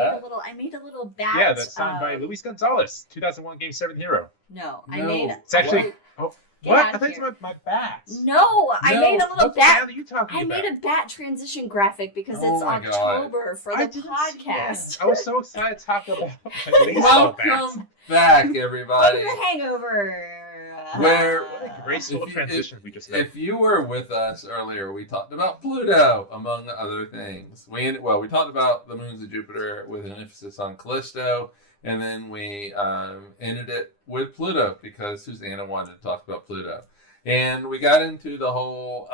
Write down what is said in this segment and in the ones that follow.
that? I made a little bat. Yeah, that's signed by Luis Gonzalez, 2001 Game 7 hero. No, No. I made. It's actually. What? Oh, Get what? out I of thought you here. meant my bats. No, I No, made a little What bat. bat are you talking I about? made a bat transition graphic because Oh it's my God. October for I the didn't see podcast. that. I was so excited to talk about my baseball bats. Welcome back, Welcome everybody. to the Hangover. Where- What a graceful transition we just made. If you were with us earlier, we talked about Pluto, among other things. We talked about the moons of Jupiter with an emphasis on Callisto, and then we ended it with Pluto because Susanna wanted to talk about Pluto. And we got into the whole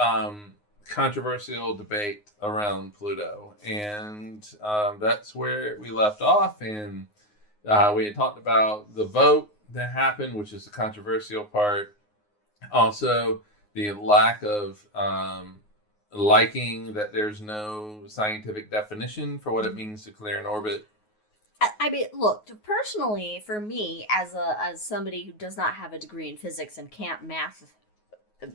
controversial debate around Pluto. And that's where we left off. And we had talked about the vote that happened, which is the controversial part. Also, the lack of liking that there's no scientific definition for what it means to clear an orbit. I mean, look, personally, for me, as somebody who does not have a degree in physics and can't math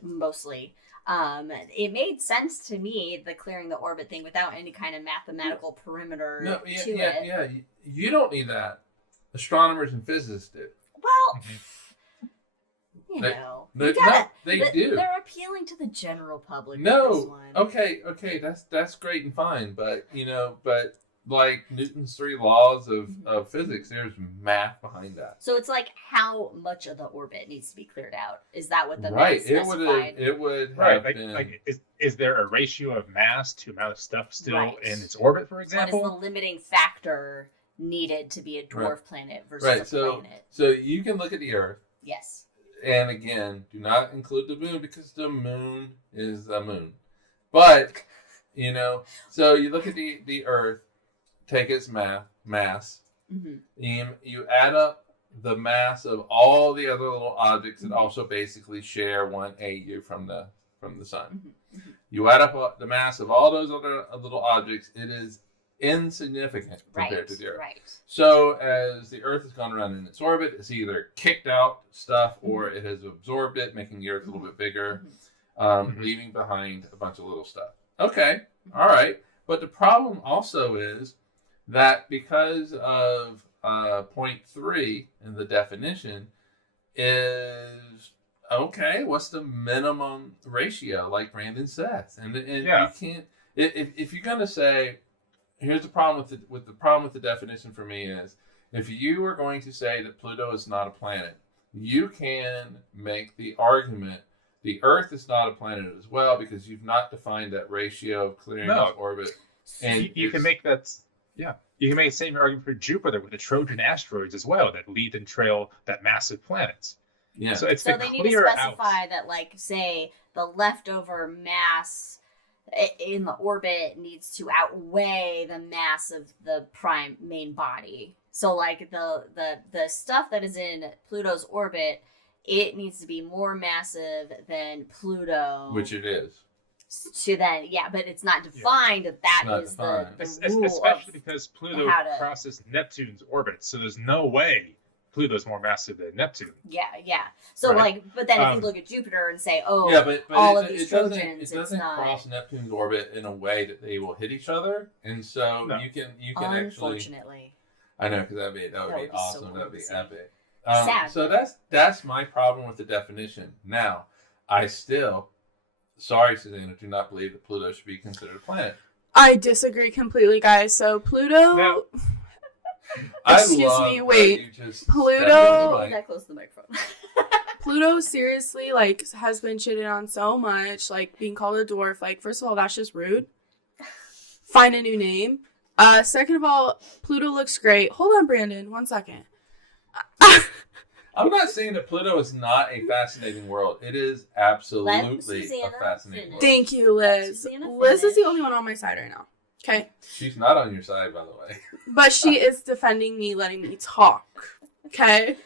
mostly, it made sense to me, the clearing the orbit thing, without any kind of mathematical perimeter to it. Yeah. You don't need that. Astronomers and physicists do. Well, you They- know, They, you gotta, they do. They're appealing to the general public. with this No, one. okay, that's great and fine, but like Newton's 3 laws of physics, there's math behind that. So it's like how much of the orbit needs to be cleared out? Is that what the Right, math it specified? would Right, have like, been. like is there a ratio of mass to amount of stuff still Right. in its orbit, for What is example? the limiting factor needed to be a dwarf planet versus Right, a so planet? so you can look at the Earth, Yes. and again, do not include the moon because the moon is the moon. But so you look at the Earth, take its mass. Mm-hmm. You add up the mass of all the other little objects that also basically share 1 AU from the sun. Mm-hmm. You add up the mass of all those other little objects, it is insignificant compared to the Earth. Right. So as the Earth has gone around in its orbit, it's either kicked out stuff or it has absorbed it, making the Earth a little bit bigger, leaving behind a bunch of little stuff. Okay, all right. But the problem also is that because of point 3 in the definition is, okay, what's the minimum ratio, like Brandon says? And Yeah. you can't, if you're going to say, here's the problem with the definition for me is, if you are going to say that Pluto is not a planet, you can make the argument the Earth is not a planet as well because you've not defined that ratio of clearing its orbit. And you can make that. Yeah, you can make the same argument for Jupiter with the Trojan asteroids as well that lead and trail that massive planets. Yeah. So it's So to they need to clear specify out. that, like, say, the leftover mass in the orbit needs to outweigh the mass of the prime main body. So, like, the stuff that is in Pluto's orbit, it needs to be more massive than Pluto. Which it is. To then, but it's not defined that Not is defined. the rule Especially of because Pluto how to- crosses Neptune's orbit, so there's no way Pluto's more massive than Neptune. Yeah. So Right. but then if you Um, look at Jupiter and say, oh, Yeah, but all it, of these it doesn't, Trojans, it doesn't it's not. cross Neptune's orbit in a way that they will hit each other, and so No. you can actually. Unfortunately. I know, because that would be That would be so awesome. cool That'd be to see. epic. Sad. So that's my problem with the definition. Now, I still, sorry, Susanna, do not believe that Pluto should be considered a planet. I disagree completely, guys. So Pluto, Now- Excuse I love me, that wait. you just Pluto- stepped in the mic. That close to the microphone. Pluto seriously, like, has been shitted on so much, like, being called a dwarf. Like, first of all, that's just rude. Find a new name. Second of all, Pluto looks great. Hold on, Brandon, 1 second. I'm not saying that Pluto is not a fascinating world. It is absolutely Susanna a fascinating finish. world. Thank you, Liz. Susanna Liz is the finish. only one on my side right now. Okay? She's not on your side, by the way. But she is defending me, letting me talk. Okay?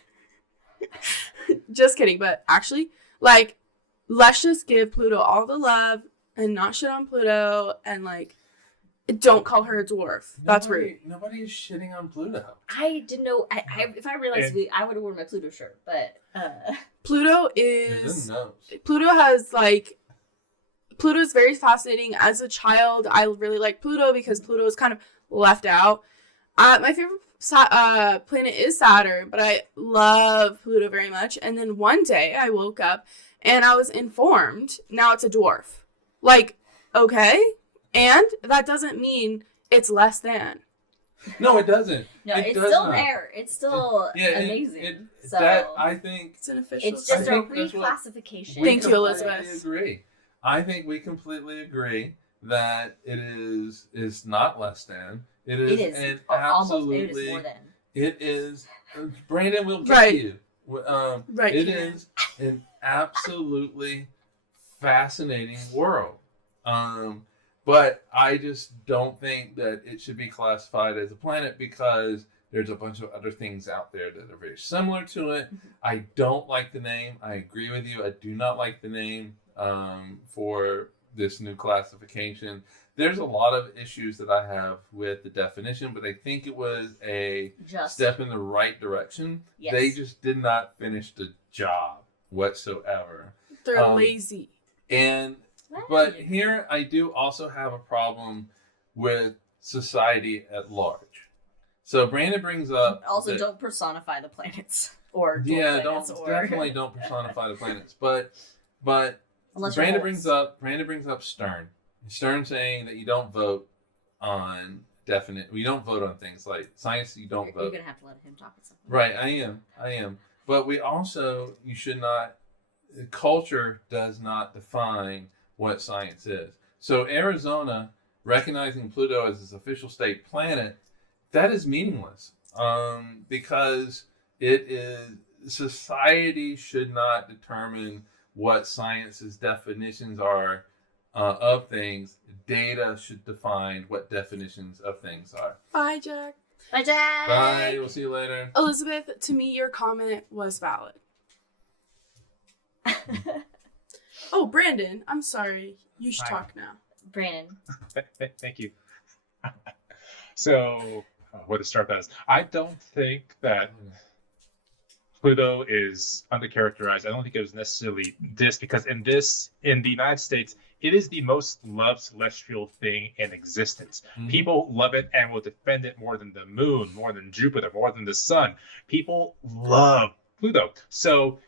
Just kidding. But actually, like, let's just give Pluto all the love and not shit on Pluto and, like, don't call her a dwarf. That's rude. Nobody is shitting on Pluto. I didn't know. If I realized And- I would have worn my Pluto shirt, but Pluto There's is... a nose. Pluto has, like... Pluto is very fascinating. As a child, I really like Pluto because Pluto is kind of left out. My favorite planet is Saturn, but I love Pluto very much. And then one day I woke up and I was informed now it's a dwarf. Like, okay, and that doesn't mean it's less than. No, it doesn't. No, It it's does still not. there. It's still amazing. So That I think It's an official. it's just a think that's what- reclassification. Thank you, completely Elizabeth. Agree. I think we completely agree that it is not less than. It is, It is an almost. absolutely. It is more than. It is. Brandon will get Right. you. Right, It Karen. is an absolutely fascinating world. But I just don't think that it should be classified as a planet because there's a bunch of other things out there that are very similar to it. I don't like the name. I agree with you. I do not like the name for this new classification. There's a lot of issues that I have with the definition, but I think it was a Just step in the right direction. Yes. They just did not finish the job whatsoever. They're lazy. But here I do also have a problem with society at large. So Brandon brings up also that- don't personify the planets or dwarf yeah, planets don't or definitely don't personify the planets. But unless Brandon you're brings Holtz. up Stern. Stern saying that you don't vote on we don't vote on things like science. You don't You're vote. gonna have to let him talk at some point. Right, I am. But you should not. Culture does not define what science is. So Arizona recognizing Pluto as its official state planet, that is meaningless. Because it is society should not determine what science's definitions are of things. Data should define what definitions of things are. Bye, Jack. Bye, Jack. Bye. We'll see you later. Elizabeth, to me, your comment was valid. Oh, Brandon, I'm sorry. You should Hi. talk now. Brandon. Thank you. So, where to start that is, I don't think that Pluto is undercharacterized. I don't think it was necessarily this, because in the United States, it is the most loved celestial thing in existence. Mhm. People love it and will defend it more than the moon, more than Jupiter, more than the sun. People love Pluto. So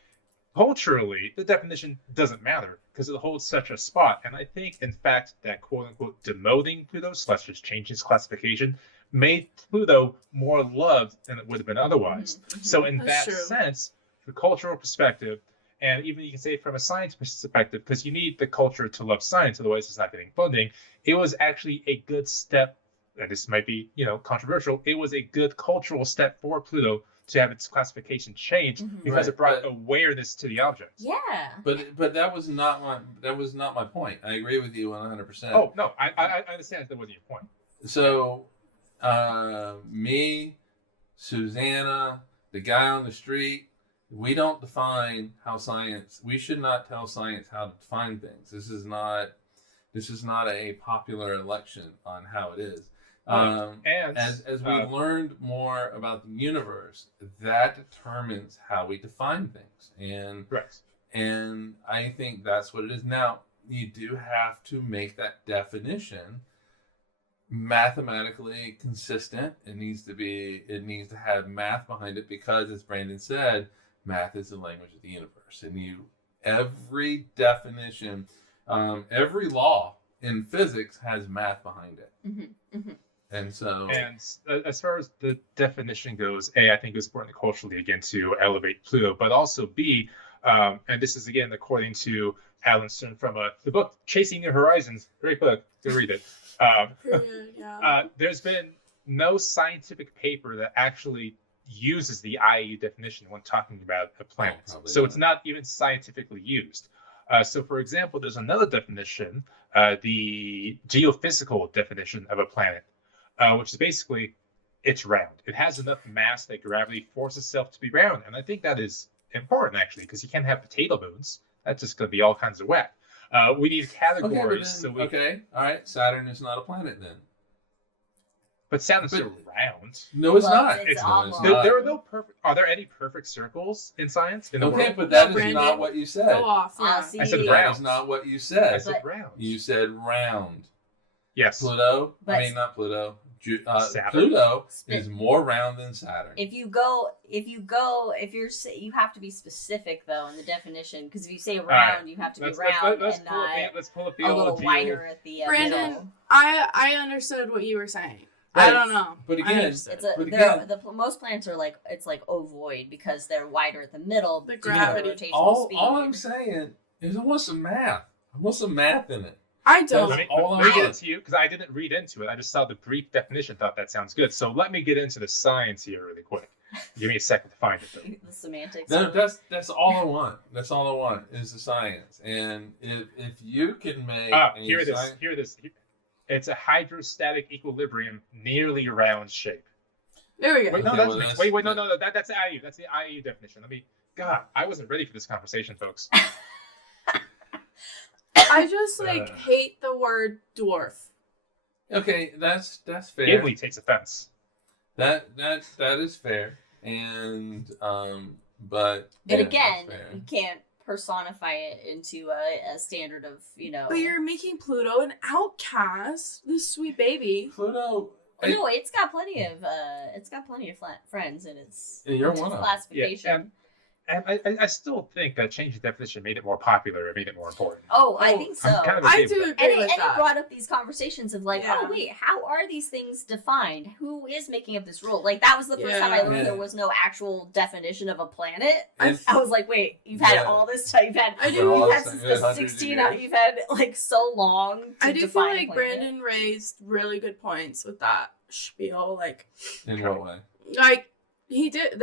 culturally, the definition doesn't matter because it holds such a spot. And I think, in fact, that quote-unquote demoting Pluto / just changing its classification made Pluto more loved than it would have been otherwise. Mhm. So in That's that true. sense, from a cultural perspective, and even you can say from a science perspective, because you need the culture to love science, otherwise it's not getting funding, it was actually a good step, and this might be, controversial, it was a good cultural step for Pluto to have its classification changed Mhm. because Right, it brought but- awareness to the object. Yeah. But that was not my point. I agree with you 100%. Oh, no, I understand that wasn't your point. So, me, Susanna, the guy on the street, we don't define how science. We should not tell science how to define things. This is not a popular election on how it is. And As we learned more about the universe, that determines how we define things, correct. and I think that's what it is. Now, you do have to make that definition mathematically consistent. It needs to have math behind it because, as Brandon said, math is the language of the universe. And every definition, every law in physics has math behind it. Mm-hmm. Mm-hmm. And so, And as far as the definition goes, A, I think it's important culturally, again, to elevate Pluto, but also B, and this is, again, according to Alan Stern from the book Chasing New Horizons, great book, go read it. Period, yeah. There's been no scientific paper that actually uses the IAU definition when talking about a planet. probably So not. it's not even scientifically used. So, for example, there's another definition, the geophysical definition of a planet, which is basically it's round. It has enough mass that gravity forces itself to be round. And I think that is important, actually, because you can't have potato moons. That's just going to be all kinds of whack. We need categories. okay, all right. Saturn is not a planet then. But Saturn's still round. No, it's Well, not. it's No, almost. not. There are no perfect. Are there any perfect circles in science in the Okay, world? but that is Brandon, not what you said. Go off. Ah, Yeah. see, I said That round. is not what you I said. said round. You said round. Yes. Pluto. But- Not Pluto. Saturn? is more round than Saturn. You have to be specific though in the definition, because if you say round, right. you have to be Let's round let's and pull up not let's pull up the a little old wider at the Brandon, middle. I understood what you were saying. Right. I don't know. But I again, understood. Most planets are like ovoid because they're wider at the middle. The due to gravity. rotational all speed. I'm saying is I want some math. I want some math in it. I don't. That's all let me I get want. it to you, because I didn't read into it. I just saw the brief definition, thought that sounds good. So let me get into the science here really quick. Give me a second to find it, though. The semantics. No, of it. that's all I want. That's all I want is the science. And if you can make Here it is. Here it is. It's a hydrostatic equilibrium, nearly round shape. There we go. Wait, no, Okay, that's well, mixed. that's- No. That's the IU. That's the IU definition. God, I wasn't ready for this conversation, folks. I just Uh. hate the word dwarf. Okay, that's fair. Gimli takes offense. That is fair. And but But yeah, again, that's fair. you can't personify it into a standard of But you're making Pluto an outcast, this sweet baby. Pluto. No, it's got plenty of friends in its, And you're its one of them. classification. And I still think that changing the definition made it more popular. It made it more important. Oh, I think so. I'm kind of I okay do with agree And with it that. brought up these conversations of like, Yeah. oh wait, how are these things defined? Who is making up this rule? Like that was the first time I learned Yeah. there was no actual definition of a planet. And- I was like, wait, you've had Yeah. all this time. You've had, I do- you've had Yeah, since hundreds the of 16. years. You've had like so long. To I do feel define a like planet. Brandon raised really good points with that spiel. In what way? He did.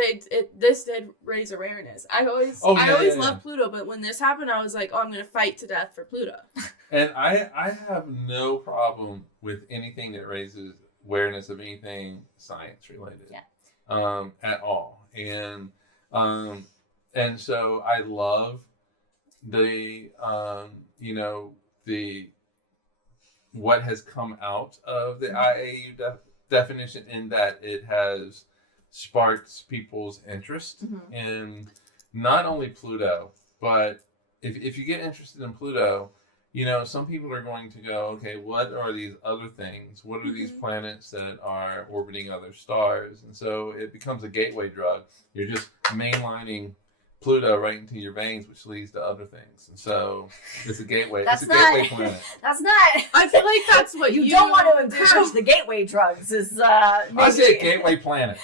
This did raise awareness. I always Yeah. loved Pluto, but when this happened, I was like, oh, I'm gonna fight to death for Pluto. And I have no problem with anything that raises awareness of anything science related. Yeah. At all. And so I love the the what has come out of the IAU definition, in that it has sparked people's interest in not only Pluto, but if you get interested in Pluto, some people are going to go, okay, what are these other things? What are these planets that are orbiting other stars? And so it becomes a gateway drug. You're just mainlining Pluto right into your veins, which leads to other things. And so it's a gateway. That's it's a gateway planet. That's not. I feel like that's what You don't want to encourage the gateway drugs. Is I say a gateway planet.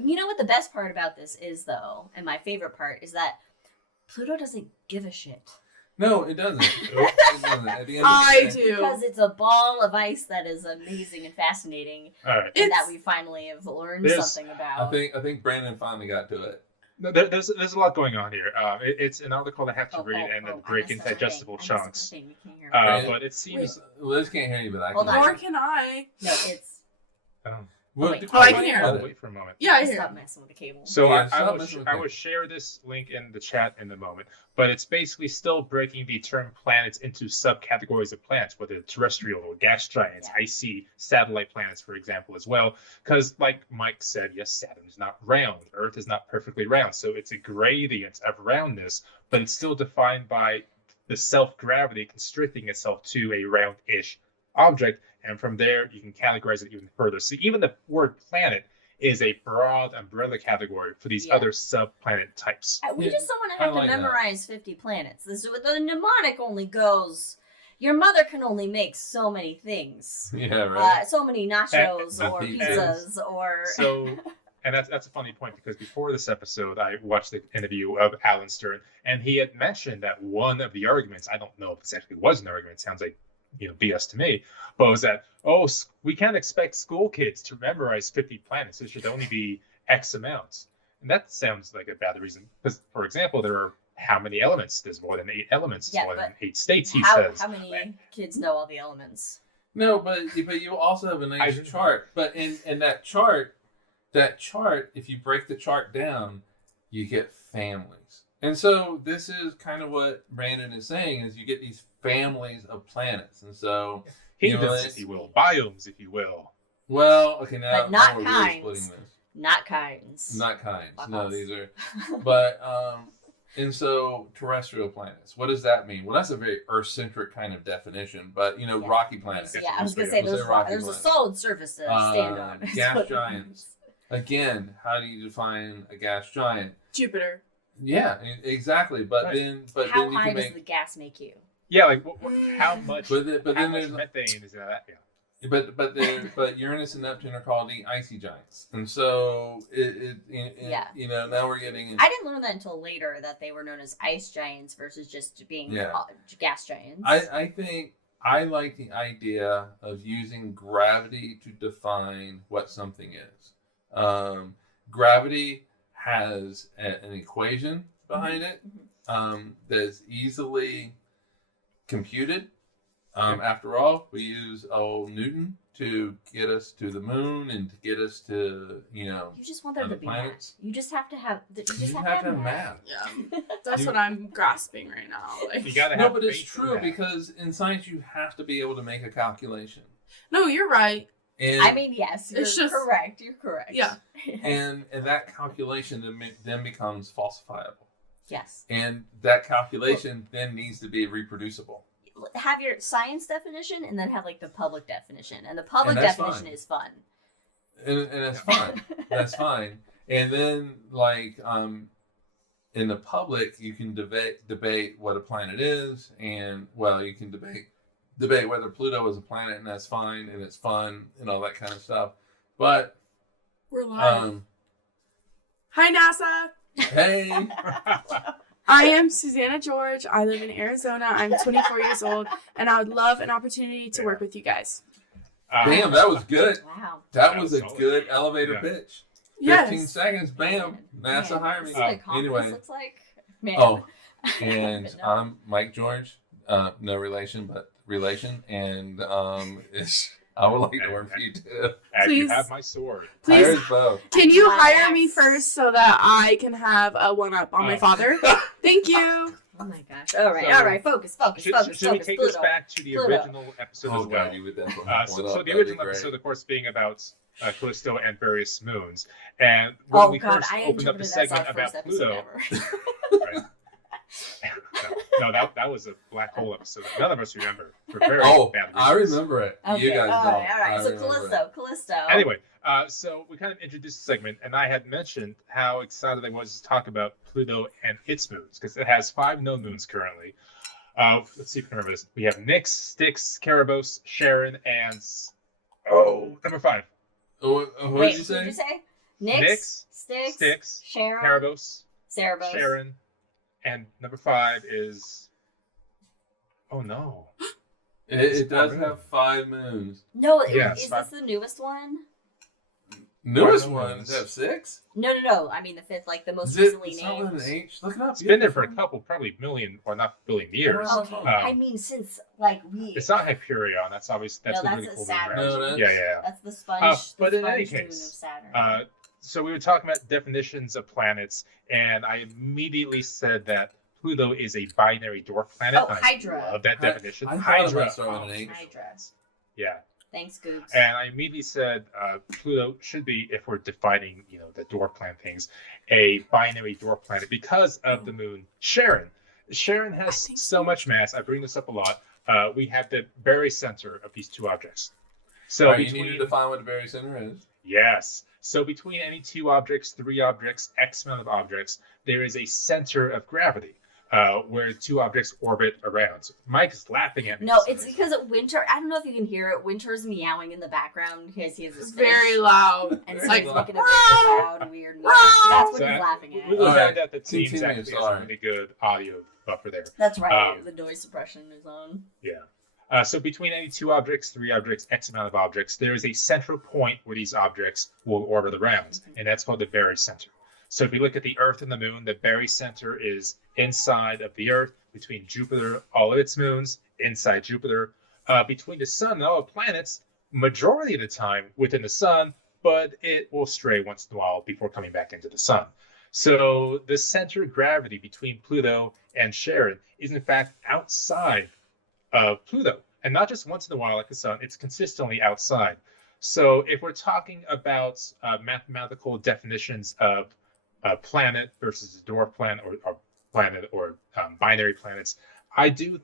You know what the best part about this is, though, and my favorite part is that Pluto doesn't give a shit. No, it doesn't. It doesn't. At the end of the I day- do. Because it's a ball of ice that is amazing and fascinating, All right. and that we finally have learned something about. I think Brandon finally got to it. No, there's a lot going on here. It's an article I have to read and then I break missed into the thing. digestible I missed the chunks. thing. You can't hear me. But it seems. Liz can't hear you, but I Hold can. on. Or can I? No, it's. Well, wait. Oh, I can hear. Wait for a moment. Yeah, I hear. Stop messing with the cable. So Yeah, I stop messing with will it. share this link in the chat in a moment, but it's basically still breaking the term planets into subcategories of planets, whether terrestrial or gas giants, icy satellite planets, for example, as well. Because, like Mike said, yes, Saturn is not round, Earth is not perfectly round, so it's a gradient of roundness, but it's still defined by the self-gravity constricting itself to a round-ish object, and from there you can categorize it even further. So even the word planet is a broad umbrella category for these other subplanet types. We just don't want to I have like to that. memorize 50 planets. The mnemonic only goes. Your mother can only make so many things. Yeah, right. So many nachos And or pizzas. pizzas or. So, and that's a funny point, because before this episode, I watched the interview of Alan Stern, and he had mentioned that one of the arguments, I don't know if this actually was an argument, it sounds like BS to me, but was that, we can't expect school kids to memorize 50 planets. There should only be X amounts. And that sounds like a bad reason. Because, for example, there are how many elements? There's more than 8 elements. There's more than 8 states, he says. How many kids know all the elements? No, but you also have a nice chart. But in that chart, if you break the chart down, you get families. And so this is kind of what Brandon is saying, is you get these families of planets. And so Kingdoms, if you will. Biomes, if you will. well, okay, now, But not now we're kinds. really splitting this. Not kinds. Not kinds. Fuck No, us. these are. But And so terrestrial planets, what does that mean? Well, that's a very Earth-centric kind of definition, but Yeah. rocky planets. Yeah, I was gonna We'll say say there's rocky a planet. solid surface to stand on. is Gas what it giants. means. Again, how do you define a gas giant? Jupiter. Yeah, exactly. But Right. then How you high can does make. the gas make you? Yeah, like how much? But how then much there's methane is in that? Yeah. but Uranus and Neptune are called the icy giants, and so Yeah. now we're getting into, I didn't learn that until later that they were known as ice giants versus just being gas giants. I think I like the idea of using gravity to define what something is. Gravity has an equation behind it that's easily computed. After all, we use Newton to get us to the moon and to get us to You just want there other to be planets. math. You just have to have. You just You have to have math. Yeah. That's You- what I'm grasping right now. Like, You gotta No, have but it's faith in true that. because in science you have to be able to make a calculation. no, you're right. And I mean, yes, you're It's just- correct. You're correct. Yeah. and that calculation then becomes falsifiable. Yes. And that calculation then needs to be reproducible. Have your science definition and then have like the public definition, and the public And that's definition fine. is fun. And that's fine. That's fine. And then in the public you can debate what a planet is, and you can debate whether Pluto is a planet, and that's fine and it's fun and all that kind of stuff. But We're live. Hi, NASA. hey, I am Susanna George. I live in Arizona. I'm 24 years old, and I would love an opportunity to work with you guys. bam, that was good. Wow. That was a solid. good elevator Yeah. pitch. Yes. 15 seconds, bam, NASA Man, hire me. this is what confidence Anyway, looks like. Man. Oh, and But no. I'm Mike George. No relation, but relation. And I would like to work for you too. And you Please. have my sword. Please. Hire us both. Can you Wow. hire me first so that I can have a one-up on my Oh. father? Thank you. Oh my gosh. All right. So- all right. Focus. Should we take this back to the Pluto. original episode Oh as well? God, you would definitely. So Well, the that'd original be great. episode, of course, being about Callisto and various moons. And when Oh we God, first I opened up the interpreted that as segment our about first episode Pluto, ever. no, that was a black hole episode. None of us remember for very Oh, bad reasons. I remember it. Okay. You guys all don't. right. All right. I So remember Callisto. Anyway, so we kind of introduced the segment, and I had mentioned how excited I was to talk about Pluto and its moons, because it has 5 known moons currently. Let's see if I can remember this. We have Nix, Styx, Erebos, Charon, and number 5. What did Wait, you what say? did you say? Nix, Styx, Styx, Charon, Erebos, Cerebos. Charon, and number 5 is. Oh no! It does have 5 moons. No, Yes, is five. this the newest one? Newest Five ones moons. have 6. No. I mean the fifth, like the most Is it recently something named. with an H? Look it up. It's been there for a couple, probably million or not billion years. Okay, I mean since like we. It's not Hyperion. That's obvious. That's No, the that's really a cool Saturn. moon. No, that's- Yeah. That's the sponge. But the in any sponge moon of case, Saturn. So we were talking about definitions of planets, and I immediately said that Pluto is a binary dwarf planet. Oh, I Hydra. love that definition. I thought Hydra. about starting with an H. Hydra. Yeah. Thanks, Goops. And I immediately said Pluto should be, if we're defining, the dwarf planet things, a binary dwarf planet because of the moon Charon. Charon I has think so so. much mass. I bring this up a lot. We have the very center of these 2 objects. So You need to define what the very center is. Yes. So between any 2 objects, 3 objects, X amount of objects, there is a center of gravity where 2 objects orbit around. Mike is laughing at me. No, for it's some because Winter. I don't know if you can hear it. Winter's meowing in the background because he has It's his very fish, loud. and Very so he's loud. making a very loud, weird meow. That's what So he's laughing at. We All found right. out that the team Continue, actually has sorry. a really good audio buffer there. That's right. Um, The noise suppression is on. Yeah. So between any 2 objects, 3 objects, X amount of objects, there is a central point where these objects will orbit around, and that's called the very center. So if you look at the Earth and the Moon, the very center is inside of the Earth, between Jupiter, all of its moons, inside Jupiter, between the Sun and all the planets, majority of the time within the Sun, but it will stray once in a while before coming back into the Sun. So the center of gravity between Pluto and Charon is in fact outside of Pluto, and not just once in a while like the Sun, it's consistently outside. So if we're talking about mathematical definitions of a planet versus a dwarf planet, or planet or binary planets, I do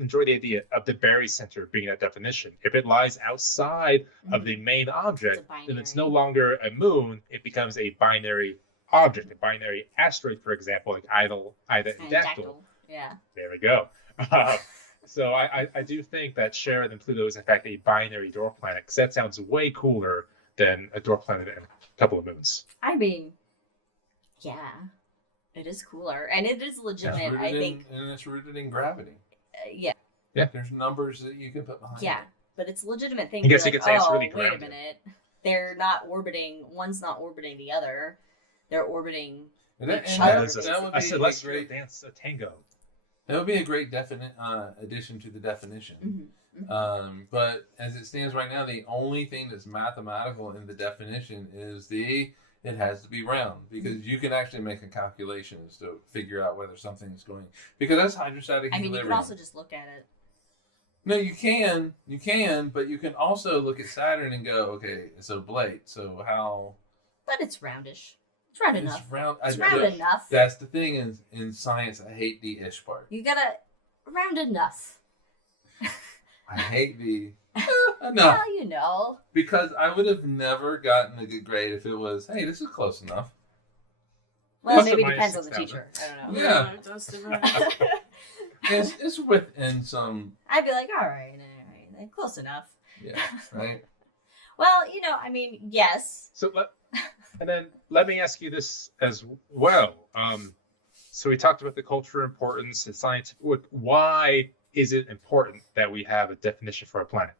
enjoy the idea of the barycenter being that definition. If it lies outside of the main object, then it's no longer a moon. It becomes a binary object, a binary asteroid, for example, like Ida and Dactyl. Yeah. There we go. So I do think that Charon and Pluto is in fact a binary dwarf planet, because that sounds way cooler than a dwarf planet and a couple of moons. I mean, yeah, it is cooler, and it is legitimate. I think, and it's rooted in gravity. Yeah. There's numbers that you can put behind. Yeah, it. but it's a legitimate thing. I guess to you be could say it's really wait a grounded. minute, they're not orbiting. One's not orbiting the other. They're orbiting. And each that other. would I be said a let's great dance a tango. That would be a great addition to the definition. But as it stands right now, the only thing that's mathematical in the definition is it has to be round, because you can actually make a calculation as to figure out whether something is going, because that's hydrostatic I mean, equilibrium. you can also just look at it. No, you can, but you can also look at Saturn and go, okay, it's a blade, so how? But it's roundish. It's round enough. It's round. It's round enough. That's the thing in science. I hate the ish part. You gotta round enough. I hate the enough. Well, you know. Because I would have never gotten a good grade if it was, hey, this is close enough. Well, Plus maybe or it depends on minus the teacher. I don't know. Yeah. Dustin, right? It's within some, I'd be like, all right, close enough. yeah, right? Well, I mean, yes. So let me ask you this as well. So we talked about the cultural importance and science. Why is it important that we have a definition for a planet?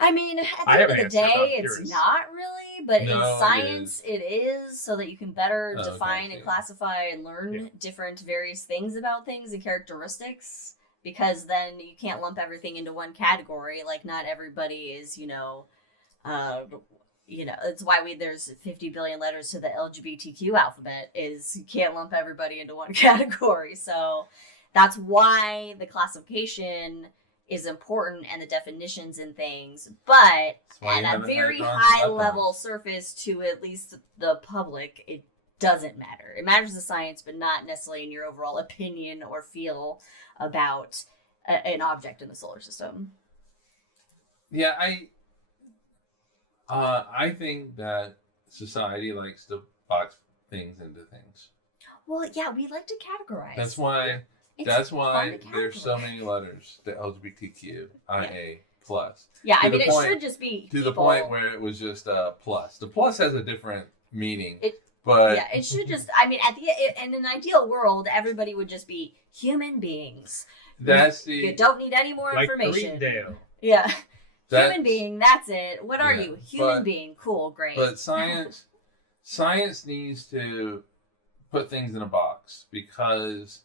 I mean, at the end of the day, it's not really, but in science, it is, so that you can better define and classify and learn different various things about things and characteristics. Because then you can't lump everything into one category. Like, not everybody is, it's why there's 50 billion letters to the LGBTQ alphabet, is you can't lump everybody into one category. So that's why the classification is important and the definitions and things. But at a very high level surface to at least the public, it doesn't matter. It matters in science, but not necessarily in your overall opinion or feel about an object in the solar system. Yeah, I think that society likes to box things into things. Well, yeah, we like to categorize. That's why there's so many letters to LGBTQIA plus. Yeah, I mean, it should just be to the point where it was just a plus. The plus has a different meaning. But it should just. I mean, in an ideal world, everybody would just be human beings. You don't need any more information. Greendale. Yeah. Human being, that's it. What are you? Human being. Cool, great. But science needs to put things in a box, because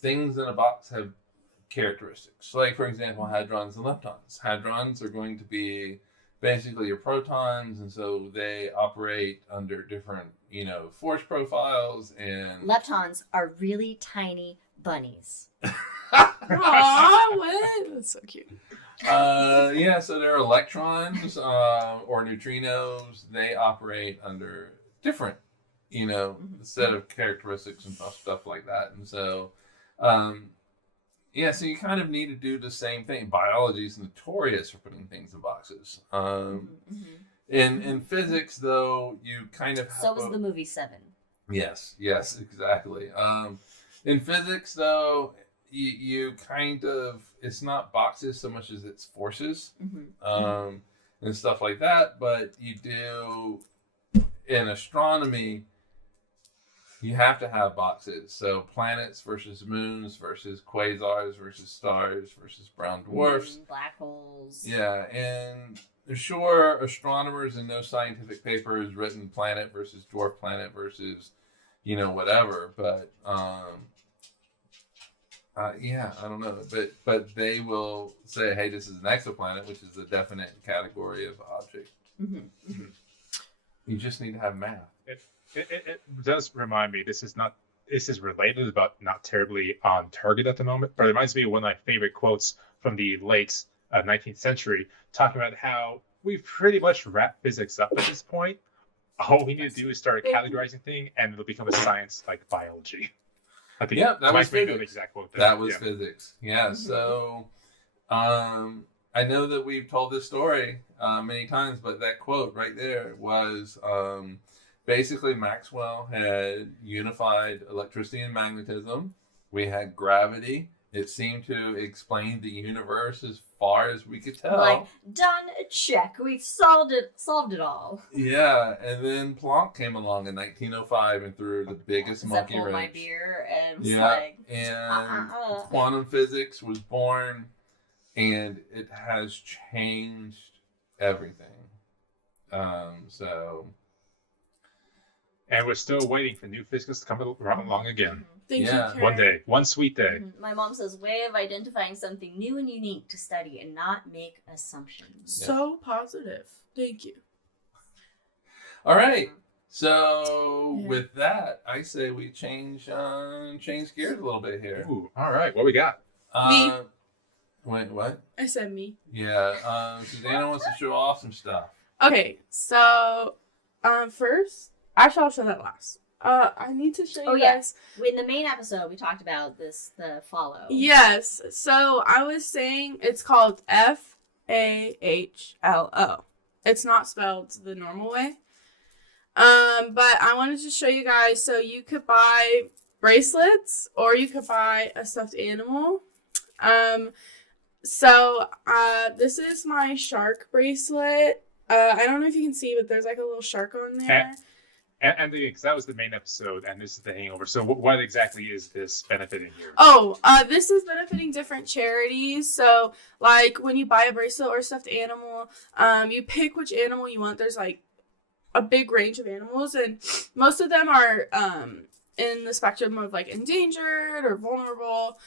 things in a box have characteristics. Like, for example, hadrons and leptons. Hadrons are going to be basically your protons, and so they operate under different, force profiles, and leptons are really tiny bunnies. Aww, what? That's so cute. So they're electrons or neutrinos. They operate under different, set of characteristics and stuff like that. And so, so you kind of need to do the same thing. Biology is notorious for putting things in boxes. In physics, though, you kind of have so was the movie Seven. Yes, exactly. In physics, though, you kind of, it's not boxes so much as it's forces and stuff like that. But you do, in astronomy, you have to have boxes. So planets versus moons versus quasars versus stars versus brown dwarfs. Black holes. Yeah, and sure, astronomers in no scientific paper has written planet versus dwarf planet versus, whatever. But, I don't know. But they will say, hey, this is an exoplanet, which is a definite category of object. You just need to have math. It does remind me, this is related, but not terribly on target at the moment, but it reminds me of one of my favorite quotes from the late 19th century, talking about how we've pretty much wrapped physics up at this point, All we need to do is start a categorizing thing, and it'll become a science like biology. I think Yeah, that was Mike may know the physics. exact quote. That was yeah. physics. Yeah. So, I know that we've told this story many times, but that quote right there was basically Maxwell had unified electricity and magnetism. We had gravity. It seemed to explain the universe as far as we could tell. Like, done, check. We've solved it all. Yeah, and then Planck came along in 1905 and threw the biggest monkey pulled my wrench. beer and was Yeah, like, and quantum physics was born, and it has changed everything. So, And we're still waiting for new physics to come along again. Thank Yeah. you, Karen. One day, one sweet day. My mom says, way of identifying something new and unique to study and not make assumptions. So positive. Thank you. all right. So Yeah. with that, I say we change gears a little bit here. Ooh, all right, what we got? Me. Wait, what? I said me. Yeah. Susanna wants to show off some stuff. Okay, so first, actually I'll show that last. I need to show you Oh, yeah. guys. In the main episode, we talked about the follow. Yes. So I was saying it's called FAHLO. It's not spelled the normal way. But I wanted to show you guys, so you could buy bracelets or you could buy a stuffed animal. This is my shark bracelet. I don't know if you can see, but there's like a little shark on there. And because that was the main episode, and this is the hangover. So what exactly is this benefiting here? Oh, this is benefiting different charities. So, like, when you buy a bracelet or a stuffed animal, you pick which animal you want. There's, like, a big range of animals, and most of them are in the spectrum of, like, endangered or vulnerable.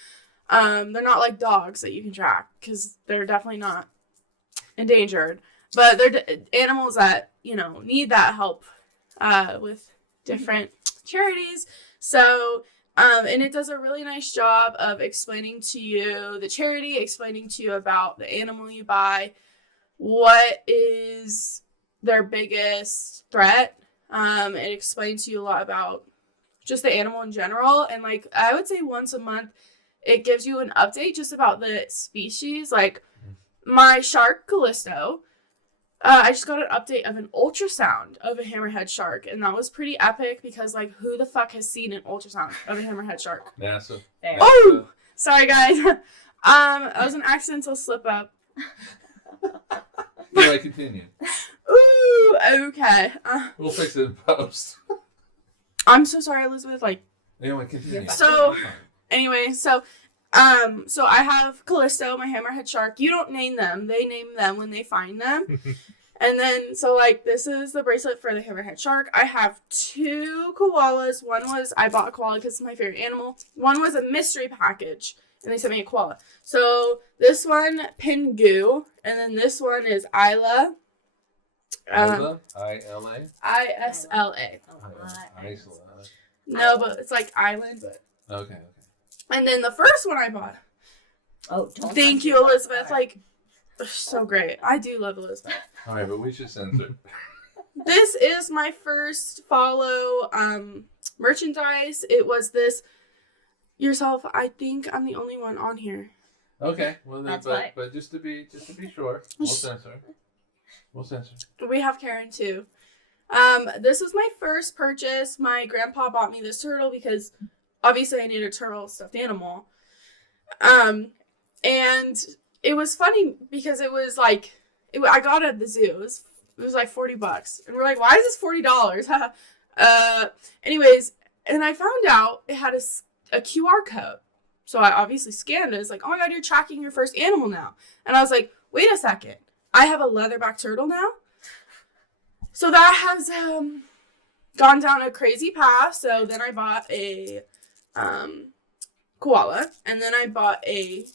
They're not like dogs that you can track, because they're definitely not endangered. But they're animals that, you know, need that help with different charities. So, and it does a really nice job of explaining to you the charity, explaining to you about the animal you buy, what is their biggest threat. It explains to you a lot about just the animal in general. And like, I would say once a month, it gives you an update just about the species. Like my shark, Callisto, I just got an update of an ultrasound of a hammerhead shark, and that was pretty epic because, like, who the fuck has seen an ultrasound of a hammerhead shark? NASA. There. Oh! Sorry, guys. That was an accidental slip up. Anyway, continue. Ooh, okay. We'll fix it in post. I'm so sorry, Elizabeth. Like, Anyway, continue. So- anyway, so I have Callisto, my hammerhead shark. You don't name them. They name them when they find them. And then, so, like, this is the bracelet for the hammerhead shark. I have 2 koalas. One was, I bought a koala because it's my favorite animal. One was a mystery package, and they sent me a koala. So, this one, Pingu, and then this one is Isla. Isla? I-L-A? Isla. Isla. No, but it's like island, but. Okay. And then the first one I bought. Oh, don't Thank touch you, it. Elizabeth. Like, so great. I do love Elizabeth. All right, but we should censor. This is my first follow merchandise. It was this yourself. I think I'm the only one on here. Okay, well then, That's fine. but just to be sure, we'll censor. We'll censor. We have Karen too. This was my first purchase. My grandpa bought me this turtle because obviously I need a turtle stuffed animal. And it was funny because it was like, I got it at the zoo. It was like $40. And we're like, why is this $40? Anyways, and I found out it had a QR code. So I obviously scanned it. It's like, oh my God, you're tracking your first animal now. And I was like, wait a second. I have a leatherback turtle now? So that has gone down a crazy path. So then I bought a koala. And then I bought a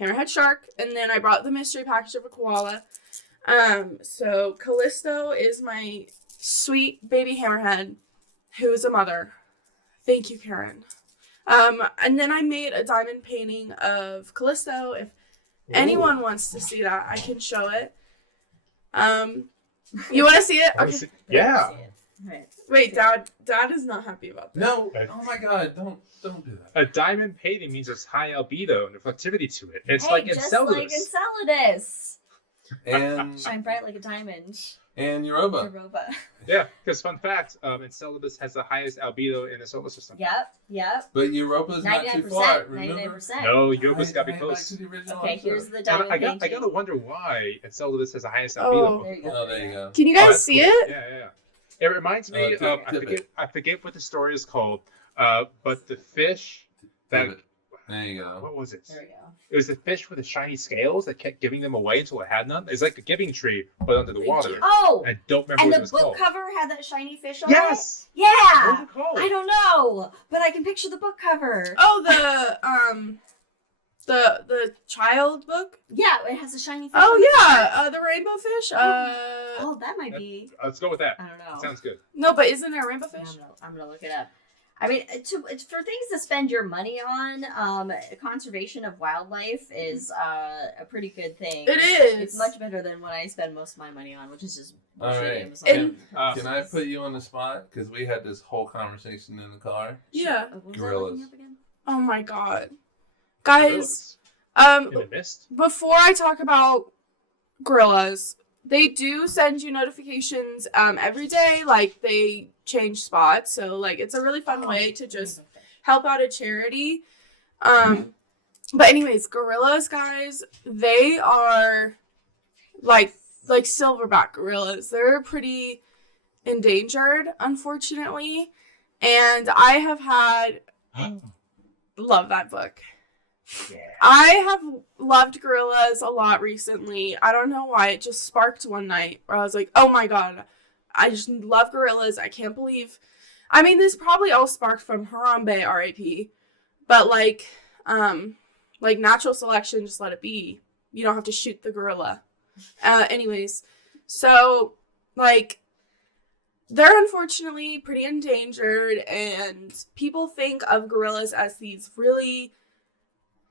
hammerhead shark. And then I brought the mystery package of a koala. So Callisto is my sweet baby hammerhead who is a mother. Thank you, Karen. And then I made a diamond painting of Callisto. If anyone wants to see that, I can show it. You want to see it? Okay. Yeah. Right. Wait, Dad is not happy about that. No. Oh my God! Don't do that. A diamond painting means there's high albedo and reflectivity to it. It's Hey, like just Enceladus. like Enceladus. And Shine bright like a diamond. Europa. Europa. Yeah, because fun fact, Enceladus has the highest albedo in the solar system. Yep. But Europa's not too far. Remember? 99%. No, Europa's got to be Back close. to the original Okay, episode. here's the And diamond I painting. gotta wonder why Enceladus has the highest Oh. albedo. There you go. Oh, there you go. Can you Oh, guys that's see cool. it? Yeah. It reminds me of I forget what the story is called. But the fish that There you go. what was it? There we go. It was the fish with the shiny scales that kept giving them away until it had none. It's like a giving tree, but under the water. Oh! I don't remember And what it the was book called. cover had that shiny fish on Yes. it? Yeah! What was it called? I don't know, but I can picture the book cover. Oh, the child book. Yeah, it has a shiny fish. Oh on it. yeah, the rainbow fish. Oh, that might be. Let's go with that. I don't know. Sounds good. No, but isn't there a rainbow Yeah, fish? I'm gonna look it up. I mean, it's for things to spend your money on, conservation of wildlife is a pretty good thing. It is. It's much better than what I spend most of my money on, which is just All bullshit right. Amazon. And- Can I put you on the spot? Because we had this whole conversation in the car. Yeah. What was I Gorillas. looking up again? Oh my god, guys. In the mist. Before I talk about gorillas, they do send you notifications every day. Like they change spots, so like it's a really fun way to just help out a charity. But anyways, gorillas, guys, they are like silverback gorillas. They're pretty endangered, unfortunately. And I have had love that book. Yeah. I have loved gorillas a lot recently. I don't know why. It just sparked one night where I was like, oh my god, I just love gorillas. I can't believe. I mean, this probably all sparked from Harambe, R.I.P. But like natural selection, just let it be. You don't have to shoot the gorilla. Anyways, so like they're unfortunately pretty endangered, and people think of gorillas as these really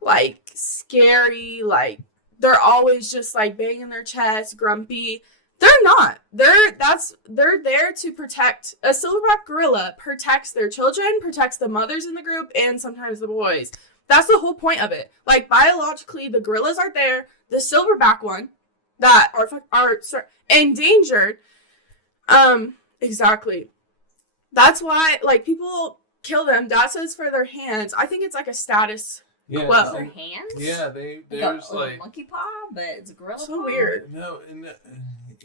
like scary, like they're always just like banging their chest, grumpy. They're not. They're there to protect. A silverback gorilla protects their children, protects the mothers in the group, and sometimes the boys. That's the whole point of it. Like biologically, the gorillas are there. The silverback one that are endangered. Exactly. That's why like people kill them. Dad says for their hands. I think it's like a status. Yeah. Well, Their hands? Yeah, Like there's a like monkey paw, but it's a gorilla So paw? weird. no,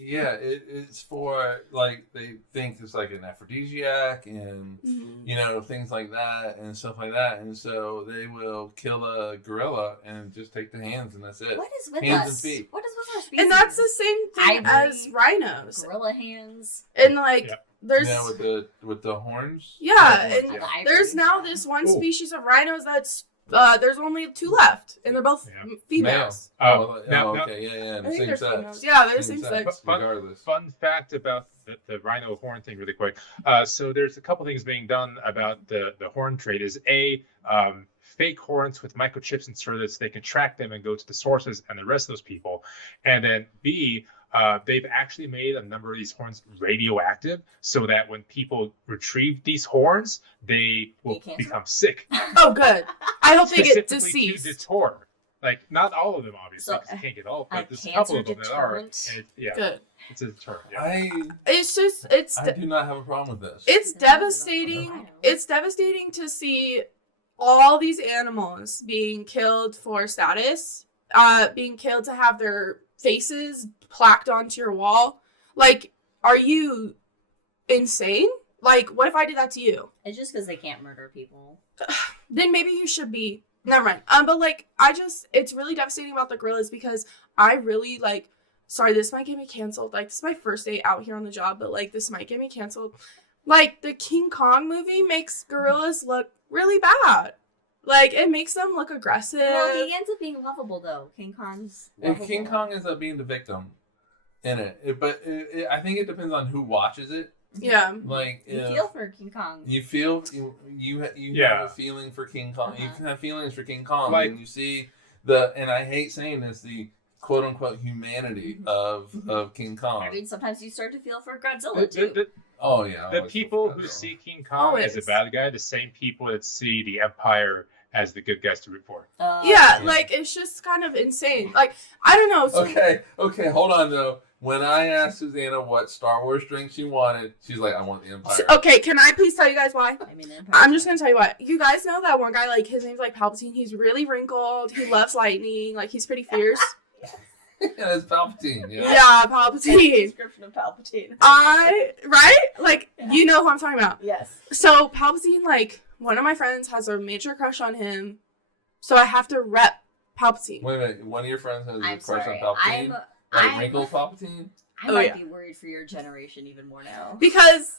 yeah, it's for like they think it's like an aphrodisiac and you know things like that and stuff like that, and so they will kill a gorilla and just take the hands and that's it. What is with Hands us? and feet. What is with our species? And that's the same thing Ivory, as rhinos. gorilla hands. And like Yeah. there's Yeah, with the horns. yeah, The and horns, The ivory. there's now this one Ooh. species of rhinos that's there's only 2 left, and they're both Yeah. females. Oh, Now- okay, yeah, I the think same they're sex. females. Yeah, they're same sex. regardless. Fun fact about the rhino horn thing really quick. So there's a couple things being done about the horn trade is fake horns with microchips inserted so they can track them and go to the sources and the rest of those people. And then B, they've actually made a number of these horns radioactive so that when people retrieve these horns, they will Get cancer? become sick. Oh, good. I hope they get Specifically to deceased. deter. Like, not all of them, obviously, So, because you can't get all, a but there's a cancer couple of them that are. deterrent? And yeah, Good. it's a deterrent. Yeah. It's just I do not have a problem with this. it's devastating. It's devastating to see all these animals being killed for status, being killed to have their faces plaqued onto your wall. Like, are you insane? Like, what if I did that to you? It's just because they can't murder people. Then maybe you should be. Never mind. But like, it's really devastating about the gorillas because I really like. Sorry, this might get me canceled. Like, this is my first day out here on the job, but like, this might get me canceled. Like, the King Kong movie makes gorillas look really bad. Like, it makes them look aggressive. Well, he ends up being lovable, though. King Kong's And lovable. King Kong ends up being the victim in it. But I think it depends on who watches it. Yeah. Like You if feel for King Kong. you feel you have Yeah. a feeling for King Kong. Uh-huh. You can have feelings for King Kong, Like- and you see and I hate saying this, the quote unquote humanity of King Kong. I mean, sometimes you start to feel for Godzilla, too. Oh yeah. I The always people forgot who that see King Kong as a Always. bad guy, the same people that see the Empire as the good guys to root for. Yeah, Yeah. like it's just kind of insane. Like I don't know. So, one. Okay, hold on though. When I asked Susanna what Star Wars drink she wanted, she's like, I want the Empire. Okay, can I please tell you guys why? I mean, I'm just gonna tell you what. You guys know that one guy, like his name's like Palpatine. He's really wrinkled. He loves lightning. Like he's pretty fierce. Yeah, it's Palpatine. Yeah. Yeah, Palpatine. Description of Palpatine. Right? Like you know who I'm talking about. Yes. So Palpatine, like one of my friends has a major crush on him. So I have to rep Palpatine. Wait a minute. One of your friends has a I'm crush sorry. on Palpatine. I'm wrinkled Palpatine. I Oh, might yeah. be worried for your generation even more now. Because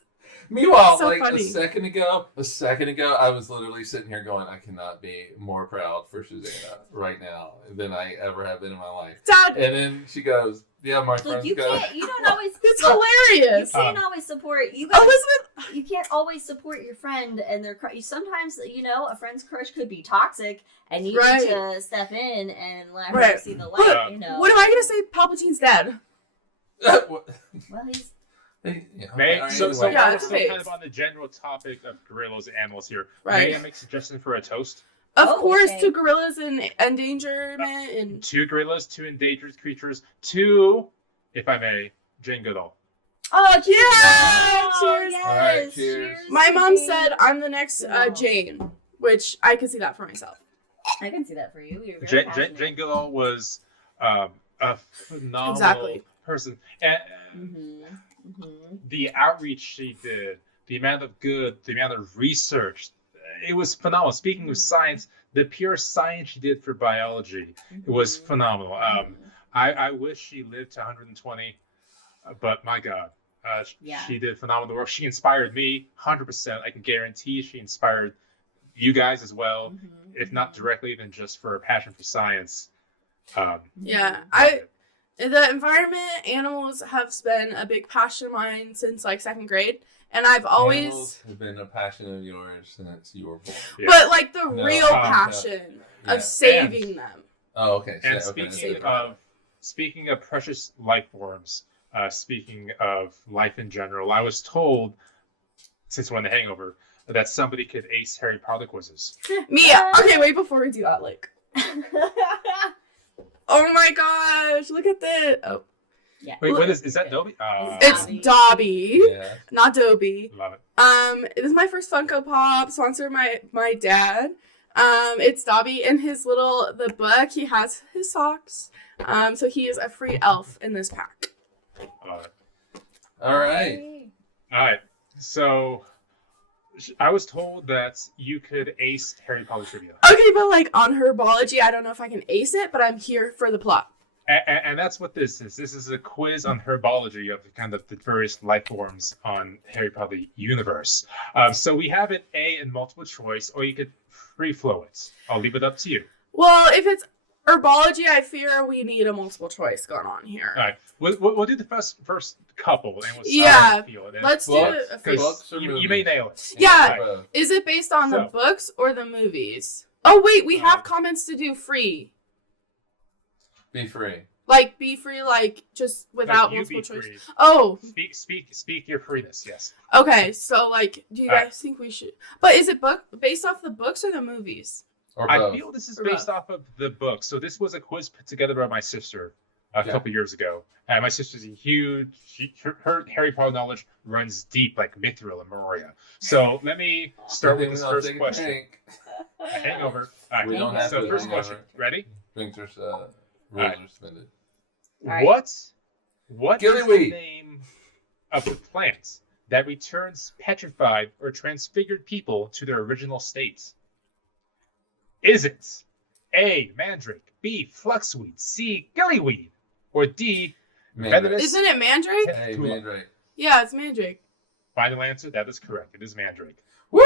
Meanwhile, So like funny. a second ago, I was literally sitting here going, I cannot be more proud for Susanna right now than I ever have been in my life. Dad, And then she goes, yeah, my Look, friends you go. can't. You don't always. it's look, You hilarious. can't always support. You guys. Elizabeth, You can't always support your friend and their crush. Sometimes, a friend's crush could be toxic, and you Right. need to step in and let her Right. see the light. But- what am I gonna say? Palpatine's dead. What? Well, he's Yeah, May, all right, so anyway. Yeah, while we're it's still okay. kind of on the general topic of gorillas and animals here, Right. may I make a suggestion for a toast? Of Oh, course, okay. to gorillas and endangerment and 2 gorillas, 2 endangered creatures, 2, if I may, Jane Goodall. oh Yeah! Cheers. yes, All right, cheers. my mom Jane. said I'm the next Wow. Jane, which I could see that for myself. I can see that for you. You're very Jane passionate. Goodall was a phenomenal Exactly. person. And the outreach she did, the amount of good, the amount of research, it was phenomenal. Speaking of science, the pure science she did for biology, it was phenomenal. I wish she lived to 120, but my God, Yeah. she did phenomenal work. She inspired me 100%. I can guarantee she inspired you guys as well, if not directly, then just for a passion for science. Yeah, Loved it. the environment, animals have been a big passion of mine since like 2nd grade, and I've always, Animals have been a passion of yours since you were born. Yeah. but like the No, real passion Yeah. of saving them. Oh, okay. And okay, speaking okay. speaking of precious life forms, speaking of life in general, I was told, since we're on the Hangover, that somebody could ace Harry Potter quizzes. Mia, okay, wait before we do that, like, oh my gosh, look at this. Oh, Yeah. Wait, Look- what is that? Dobby? it's Dobby, Yeah. not Dobby. Love it. This is my first Funko Pop, sponsored by my dad. It's Dobby in the book. He has his socks. So he is a free elf in this pack. Love it. All right. All right. So I was told that you could ace Harry Potter trivia. Okay, but like on herbology, I don't know if I can ace it, but I'm here for the plot. And that's what this is. This is a quiz on herbology of kind of the various life forms on Harry Potter universe. So we have it A in multiple choice, or you could free flow it. I'll leave it up to you. Well, if it's herbology, I fear we need a multiple choice going on here. All right, we'll do the first couple, and we'll see Yeah, how you feel it. Let's do Books, a Because few. Books or you may movies? nail it. Yeah. Both. Is it based on the So- books or the movies? Oh wait, we have comments to do free. Be free. Like be free, like just without You multiple be choice. free. Oh, Speak your freeness. Yes. okay. So like, do you Alright. guys think we should? But is it based off the books or the movies? Or I both. feel this is Or based both. off of the book. So this was a quiz put together by my sister a Okay. couple years ago. And my sister's a huge, her Harry Potter knowledge runs deep like Mithril and Moria. So let me start with Something this I'll first take a question. drink. A hangover. All We don't have so to first hangover. question. Ready? Drinks are rules Alright. are suspended. Alright. What is the Gillyweed. name of the plant that returns petrified or transfigured people to their original states? Is it A, mandrake, B, fluxweed, C, gillyweed, or D, Mandrake. venomous? Isn't it Mandrake? Hey, Mandrake. Yeah, it's Mandrake. Final answer, that is correct. It is mandrake. Woo!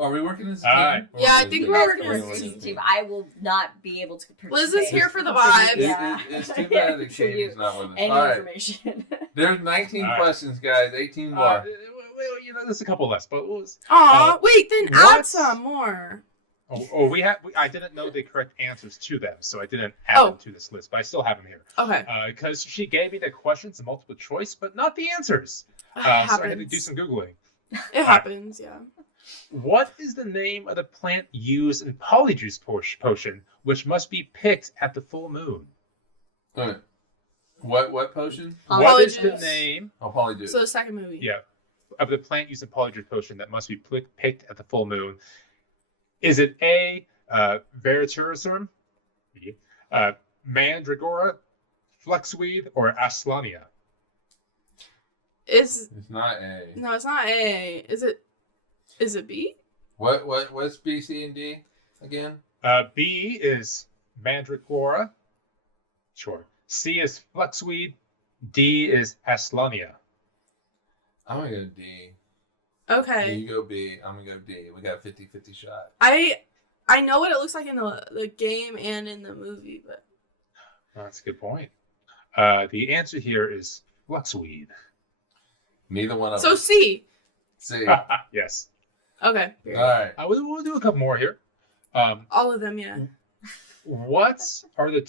Are we working as a team? Alright. Or Yeah, I we think just- we're Yes, working we're as a working team. I will not be able to participate. Liz is here for the It- vibes. It's too bad the For you. Katie's not with us. Any All right. information. There's 19 Alright. questions, guys. 18 more. Well, there's a couple less, but Aw, wait, then what? add some more. I didn't know the correct answers to them, so I didn't add them to this list, but I still have them here. Okay. Because she gave me the questions in multiple choice, but not the answers. So I had to Happens. do some Googling. It happens, yeah. What is the name of the plant used in Polyjuice potion, which must be picked at the full moon? All right. What potion? What is the Polyjuice. name? I'll probably do. So the second movie. Yeah, of the plant used in Polyjuice potion that must be picked at the full moon? Is it A, Veriturasurm, B, Mandragora, Fluxweed, or Aslania? Is It's not A. no, it's not A. Is it B? What's B, C, and D again? B is Mandragora. Sure. C is Fluxweed. D is Aslania. I'm gonna go D. Okay. You go B. I'm gonna go D. We got a 50-50 shot. I know what it looks like in the game and in the movie, but That's a good point. The answer here is Fluxweed. Neither one of so us. C. C. Yes. Okay. All right. We'll do a couple more here. All of them, yeah. What are the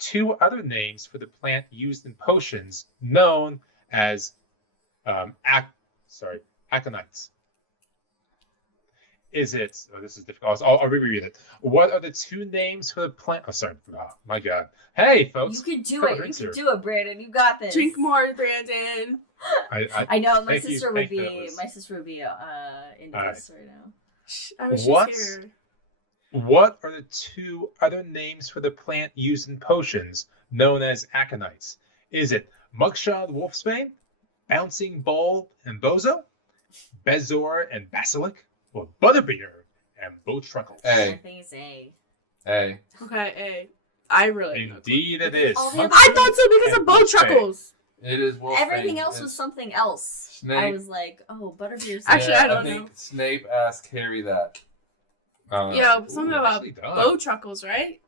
two other names for the plant used in potions known as aconites? Is it? Oh, this is difficult. I'll reread it. What are the two names for the plant? Oh, sorry. Oh, my God. Hey, folks. You could do Couple it. You drinks could here. do it, Brandon. You got this. Drink more, Brandon. I know my Thank you- sister thank would you, be Ellis. into All this right now. I wish What? she's here. What are the two other names for the plant used in potions known as aconites? Is it Mugshot Wolfsbane, Bouncing Ball and Bozo, Bezor and Basilic, or Butterbeer and Botruckles? A. I think it's A. A. Okay, A. I really know. Indeed it is. All the other- I thought so because And of bow Wolfsbane. truckles. It is Wolfbane. Everything else It's was something else. I Snape. was like, oh, Butterbeer's Actually, Yeah, I don't think know. Snape asked Harry that. Yeah, something Ooh, about nicely done. bow truckles, right?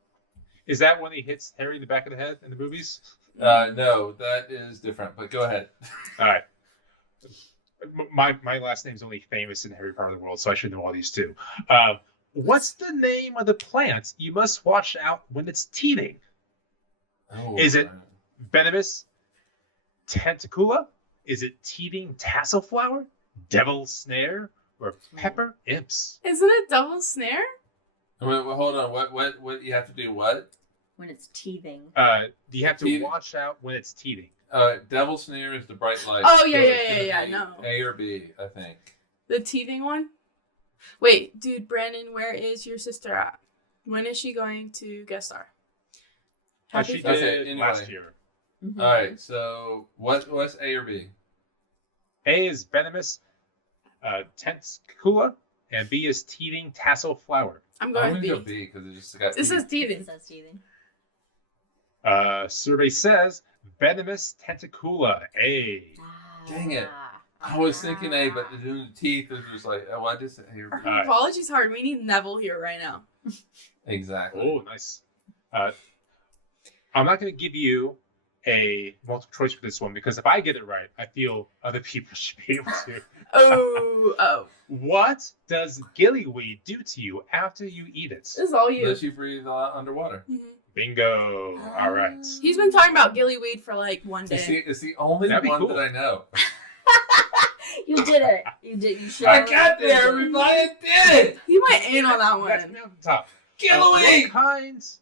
Is that when he hits Harry in the back of the head in the movies? No, that is different. But go ahead. All right. My last name's only famous in every part of the world, so I should know all these too. What's the name of the plant you must watch out when it's teething? Oh, Is it Venomous Tentacula? Is it teething tassel flower, devil's snare, or pepper imps? Isn't it double snare? Wait, hold on. What you have to do? What? when it's teething. You have to Teething? watch out when it's teething. Devil Snare is the bright light. Oh, yeah, So yeah, it's yeah, gonna yeah, be no. A or B, I think. The teething one? Wait, dude, Brandon, where is your sister at? When is she going to guest star? Happy She Fifth- did Okay, anyway. last year. Mhm. All right. So what's A or B? A is venomous tentacula, and B is teething tassel flower. I'm I'm going gonna B. go B because it just got. This B. is It teething. says teething. Survey says venomous tentacula. A. Dang it. I was thinking A, but the teeth is just like, oh, I just A or B. Alright. Apologies hard. We need Neville here right now. Exactly. Oh, nice. I'm not going to give you a multiple choice for this one because if I get it right, I feel other people should be able to. Oh. What does gillyweed do to you after you eat it? This is all you. Unless you breathe underwater. Mhm. Bingo. All right. He's been talking about gillyweed for like one It's day. the only That'd be one cool. that I know. You did it. You did. You should. I got there, everybody did it. He went in on that That's one. me on the top. Gillyweed.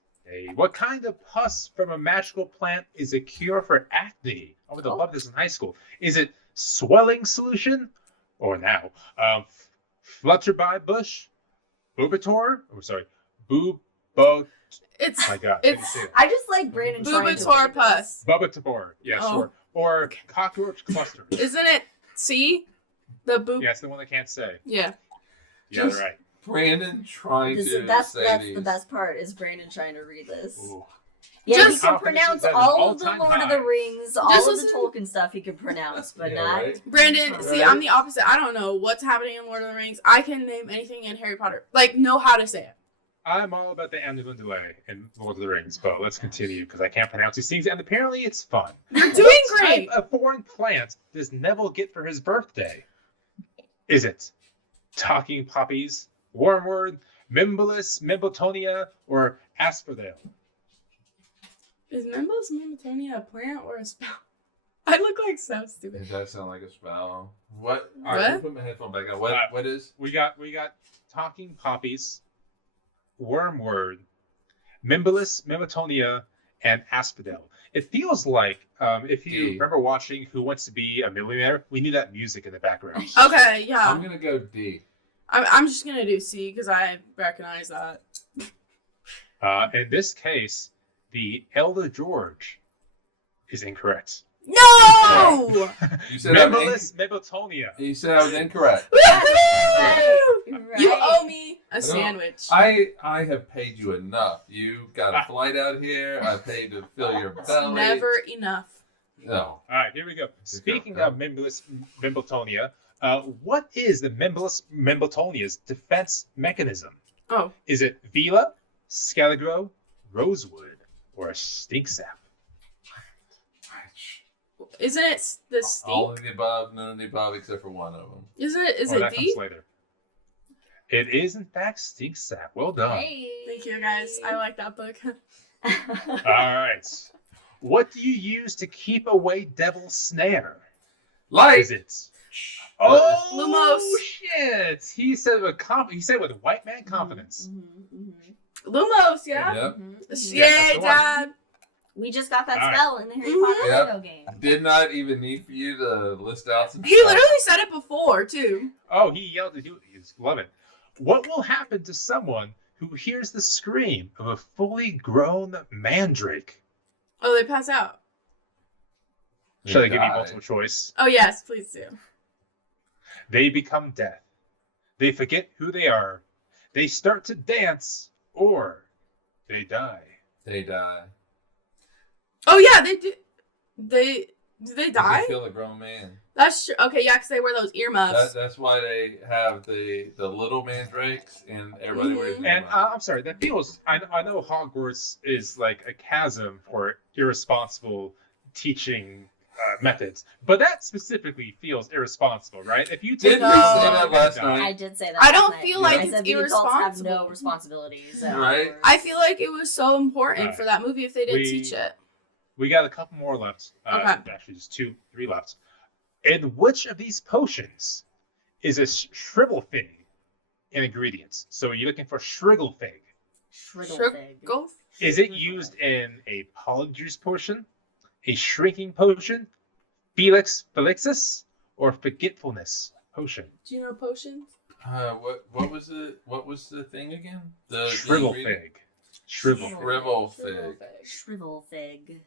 What kind of pus from a magical plant is a cure for acne? I would have loved this in high school. Is it swelling solution or now? Flutterby bush, bubator. Oh, sorry, bubo. It's My God, It's- I can say it. I just like Brandon trying to. Bubator pus. Bubator. Yeah, Oh. sure. Or cockroach cluster. Isn't it C? The boop. Yeah, it's the one I can't say. Yeah. Yeah, Just- right. Brandon trying to That's say the these. best part is Brandon trying to read this. Ooh. Yeah, Just- he can Confidence pronounce is at an all of the all-time Lord of high. the Rings, all Just of the listen- Tolkien stuff he could pronounce, but Yeah, not. right? Brandon, see, I'm the opposite. I don't know what's happening in Lord of the Rings. I can name anything in Harry Potter. Like, know how to say it. I'm all about the delay in Lord of the Rings, but let's continue because I can't pronounce these things, and apparently it's fun. You're doing What great. type of foreign plant does Neville get for his birthday? Is it talking poppies, wormwood, Mimbolus, Mimbletonia, or asphodel? Is Membos Mamatonia a plant or a spell? I look like so stupid. It does sound like a spell. What? All What? right, let me put my headphone back on. What is? We got talking poppies, wormword, Mimbolus, Mimatonia, and Asphodel. It feels like if you D. remember watching Who Wants to Be a Millionaire, we need that music in the background. Okay, yeah. I'm gonna go D. I'm just gonna do C because I recognize that. In this case, the Elder George is incorrect. No! You said I was Mimbolus, Mimatonia. You said I was incorrect. Right. You owe me a sandwich. I have paid you enough. You got a flight out here. I paid to fill your belly. Never enough. No. All right, here we go. Speaking of Mimbolus, Mimbletonia, what is the Mimbolus, Mimbletonia's defense mechanism? Oh. Is it Vela, Scaligro, Rosewood, or a stink sap? Isn't it the All stink? of the above, none of the above, except for one of them. Is Or it that D? comes later. It is, in fact, stink sap. Well done. Hey. Thank you, guys. I like that book. All right. What do you use to keep away Devil's Snare? Light. Is it? Oh, Lumos. shit! He said with white man confidence. Lumos, yeah? Yep. that's Yay, the one. Dad. We just got that All right. spell in the Harry Potter Yep. Lego game. Did not even need for you to list out some He stuff. literally said it before, too. Oh, he yelled at you. Love it. What will happen to someone who hears the scream of a fully grown mandrake? Oh, they pass out. Shall I give you Die. multiple choice? Oh, yes, please do. They become death. They forget who they are. They start to dance, or they die. They die. Oh, yeah, they do. Do they You die? can kill a grown man. That's true. Okay, yeah, because they wear those earmuffs. That's why they have the little mandrakes and everybody wears Mhm. And earmuffs. I'm sorry, that feels. I know Hogwarts is like a chasm for irresponsible teaching methods, but that specifically feels irresponsible, right? If you take Didn't we No. say that last I night? did say that. I last don't night. feel like I it's said the adults have irresponsible. no responsibilities. at Right. Hogwarts. I feel like it was so important Alright. for that movie if they didn't We- teach it. We got a couple more left. Okay. Actually, just 3 left. In which of these potions is a shrivel fig in ingredients? So you're looking for shrivel fig. Shriddle fig. Go. Is it used in a polyjuice potion, a shrinking potion, Felixus, or forgetfulness potion? Do you know potions? What was the thing again? The Shrivel ingredient? fig. Shrivel. Shrivel fig. Shrivel fig.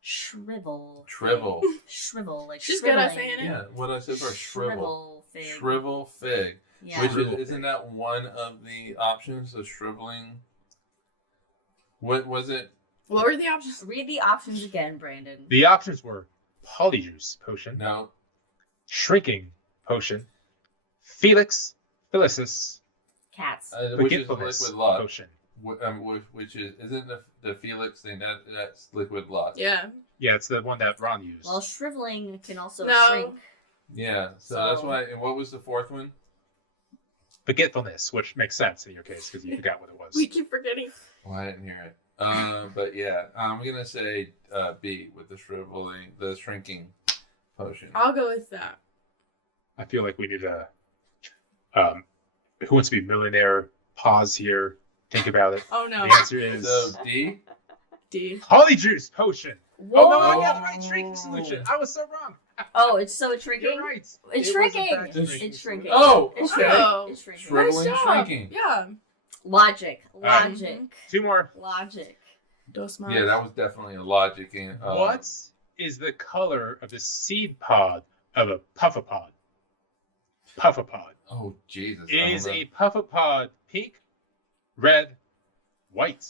Shrivel. Shrivel. Shrivel. Like She's good at shriveling. saying it. Yeah, what I said first. Shrivel. Shrivel fig. Shrivel fig. Yeah. Which Shrivel isn't fig. that one of the options? The shriveling. What was it? What were the options? Read the options again, Brandon. The options were polyjuice potion, No. shrinking potion, Felixus, Cats. Which is the forgetfulness liquid luck. potion. Which isn't the Felix thing that's liquid luck. Yeah. Yeah, it's the one that Ron used. Well, shriveling can also No. shrink. Yeah. So So- that's why. And what was the fourth one? Forgetfulness, which makes sense in your case because you forgot what it was. We keep forgetting. Well, I didn't hear it. But yeah, I'm gonna say B with the shriveling, the shrinking potion. I'll go with that. I feel like we need a Who Wants to Be a Millionaire pause here. Think about it. Oh no. The answer is So D. D. polyjuice potion. Whoa! Oh no, I got the right shrinking solution. I was so wrong. Oh, it's shrinking. You're right. It's It was in shrinking. fact It's shrinking. Oh, It's okay. shrinking. Oh. It's shrinking. Shriveling, Nice job. shrinking. Yeah. Logic. right. Logic. 2 more. Logic. Dos Yeah, that was definitely a logic. And, What is the color of the seed pod of a puffapod? Puffapod. Oh Jesus! I don't Is know. a puffapod pink, red, white,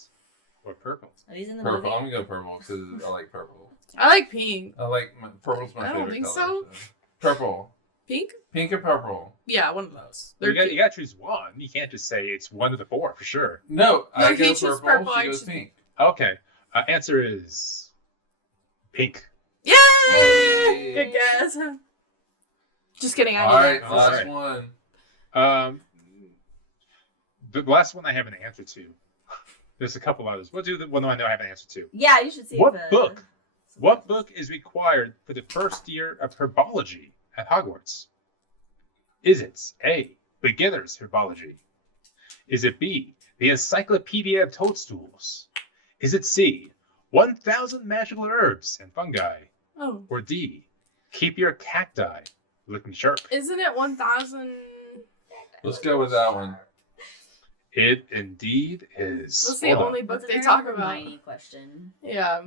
or purple? Are these in the purple? I'm movie? gonna go purple because I like purple. I like pink. Purple's my I don't favorite think color. so. Purple, Pink? pink or purple? Yeah, one of those. You They're got to choose one. You can't just say it's one of the 4 for sure. No, I he go chooses purple. purple, I She goes choose- pink. Okay. Answer is pink. Yay! Hey. Good guess. Just kidding. I All knew right, that. All last right. one. The last one I have an answer to. There's a couple others. We'll do the one I know I have an answer to. Yeah, you should see. What if, book What book is required for the first year of herbology at Hogwarts? Is it A, Beginner's Herbology? Is it B, The Encyclopedia of Toadstools? Is it C, 1,000 Magical Herbs and Fungi? Oh. Or D, Keep Your Cacti Looking Sharp? Isn't it 1,000? Let's go with that one. It indeed is. That's the Hold on. only book That's a they very talk about. Hermione question. Yeah.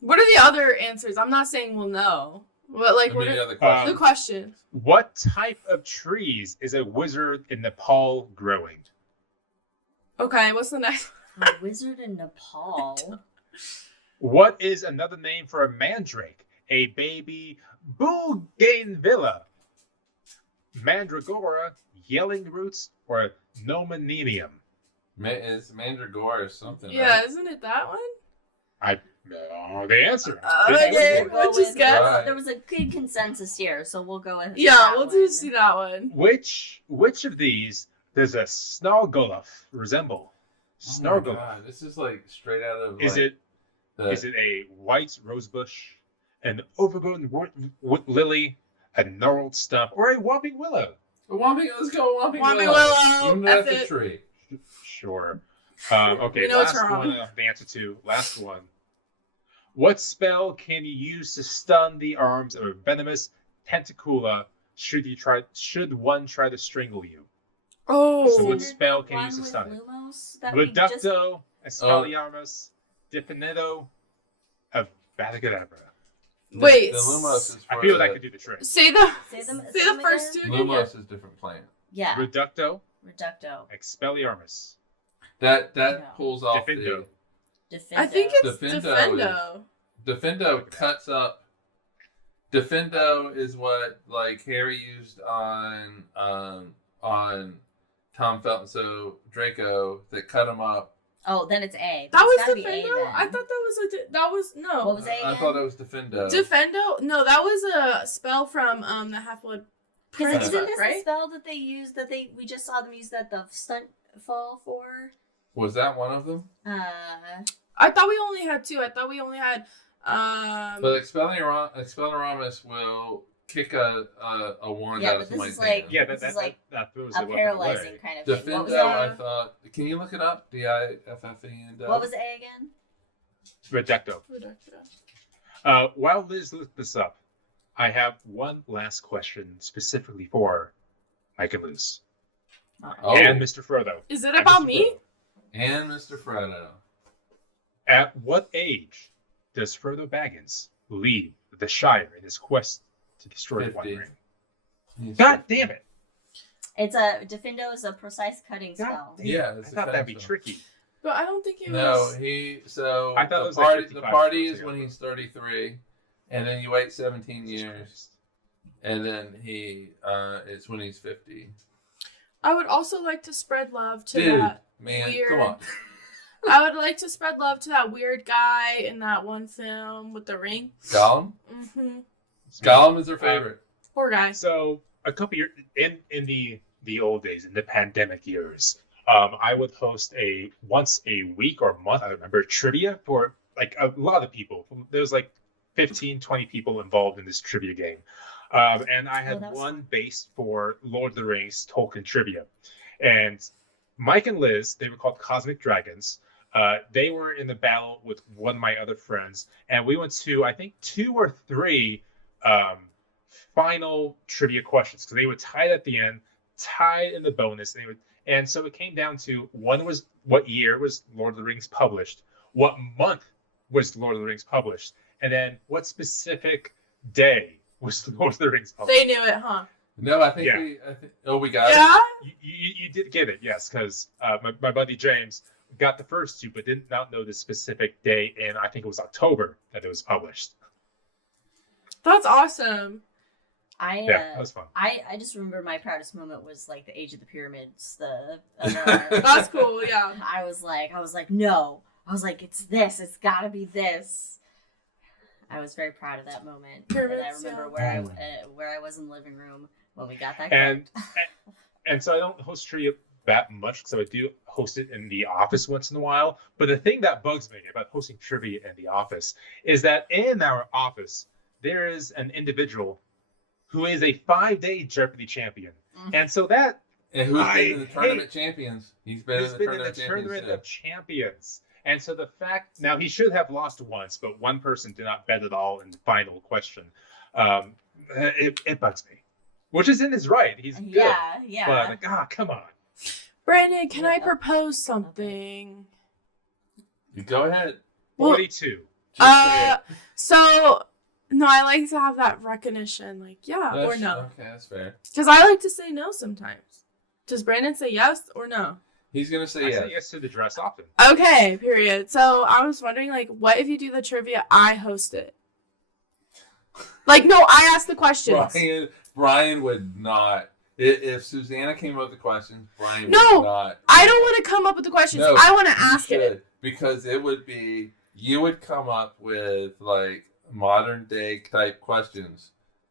What are the other answers? I'm not saying we'll know. What I what mean, are other question. the question? What type of trees is a wizard in Nepal growing? Okay, what's the next? A wizard in Nepal. What is another name for a mandrake? A baby bougainvillea, mandragora, yelling roots, or nominemium? It's Mandragora or something. Yeah, right? isn't it that one? I know the answer. Okay, We'll go which is with- good. Right. There was a good consensus here, so we'll go with Yeah, that we'll one. just see that one. Which of these does a snargoluf resemble? Oh my Snargoluf. God, this is like straight out of. Is like, it a white rosebush, an overgrown lily, a gnarled stump, or a whopping willow? Let's go Whomping Whomping Willow. Willow, Even though F that's a it. tree. Sure. Okay, We know it's last wrong. one. The answer to last one. What spell can you use to stun the arms of a venomous tentacula? Should one try to strangle you? Oh, So what Isn't it spell the can you one use to with stun it? Lumos that we just- Reducto, Expelliarmus, Definito, Avada wait. The Lumos is for I feel the, that could do the trick. Say the Say them first two again? again. Lumos is different plant. Yeah, Reducto, Reducto. Expelliarmus. That Yeah. pulls off Defendo. Defendo. I think it's Defendo Defendo. Defendo cuts up. Defendo is what like Harry used on Tom Felton, so Draco that cut him up. Oh, then it's A. That It's was gotta be A Defendo. then. I thought that was that was no. What was A I again? thought it was Defendo. Defendo? No, that was a spell from the Half Blood Because Prince, isn't this the right? spell that they used we just saw them use that the stunt fall for? Was that one of them? I thought we only had two. I thought we only had But Expelliarmus will kick a wand Yeah, out but of this somebody's is like- hand. Yeah, This that is like that throws a the weapon paralyzing away. kind of thing. What was Defendo, A? I thought. Can you look it up? D-I-F-F-E-N-D-O. What was A again? Reducto. While Liz looked this up, I have one last question specifically for Mike and Liz. Oh. And Mr. Frodo. Is it And about Mr. me? Frodo. And Mr. Frodo. At what age does Frodo Baggins leave the Shire in his quest to destroy the One 50. Ring? He's God 50. damn it! It's a Defendo is a precise cutting God spell. damn Yeah, it. it's I thought that'd be defensive. tricky. But I don't think it No, was. so I thought it the was like party 55 the party years is when ago. he's 33, and then you wait 17 years, and then it's when he's 50. I would also like to spread love to Dude, that. man, weird- come on. I would like to spread love to that weird guy in that one film with the ring. Gollum? Mm-hmm. Gollum is her favorite. Poor guy. So a couple years in the old days, in the pandemic years, I would host a once a week or month, I don't remember, trivia for like a lot of people. There was like 15, 20 people involved in this trivia game. And I had that was one fun. based for Lord of the Rings Tolkien trivia. And Mike and Liz, they were called Cosmic Dragons. They were in the battle with one of my other friends, and we went to, I think, 2 or 3 final trivia questions because they were tied at the end, tied in the bonus. And so it came down to one was what year was Lord of the Rings published, what month was Lord of the Rings published, and then what specific day was Lord of the Rings published. They knew it, huh? No, I think Yeah. we got it. Yeah? You did get it, yes, because my buddy James got the first 2, but did not know the specific day, and I think it was October that it was published. That's awesome. Yeah, that was fun. I just remember my proudest moment was like the Age of the Pyramids. That's cool, yeah. I was like, no. I was like, it's this. It's got to be this. I was very proud of that moment. Pyramids, and I remember yeah. where I was in the living room when we got that. And correct. and so I don't host trivia that much because I do host it in the office once in a while. But the thing that bugs me about hosting trivia in the office is that in our office, there is an individual who is a 5-day Jeopardy champion. And so that... And who's been in the tournament champions? He's been in the tournament of champions. And so the fact... Now, he should have lost once, but one person did not bet at all in the final question. It bugs me. Which is in his right. He's good. Yeah. But, like, come on. Brandon, can I propose something? You go ahead. 42. So, no, I like to have that recognition, like, or no. Okay, that's fair. Because I like to say no sometimes. Does Brandon say yes or no? He's going to say I yes. say yes to the dress often. Okay, period. So, I was wondering, like, what if you do the trivia, I host it? Like, no, I ask the questions. Brian would not. If Susanna came up with the questions, Brian would not. I don't want to come up with the questions. No, I want to ask it. Because it would be, you would come up with, like, modern day type questions.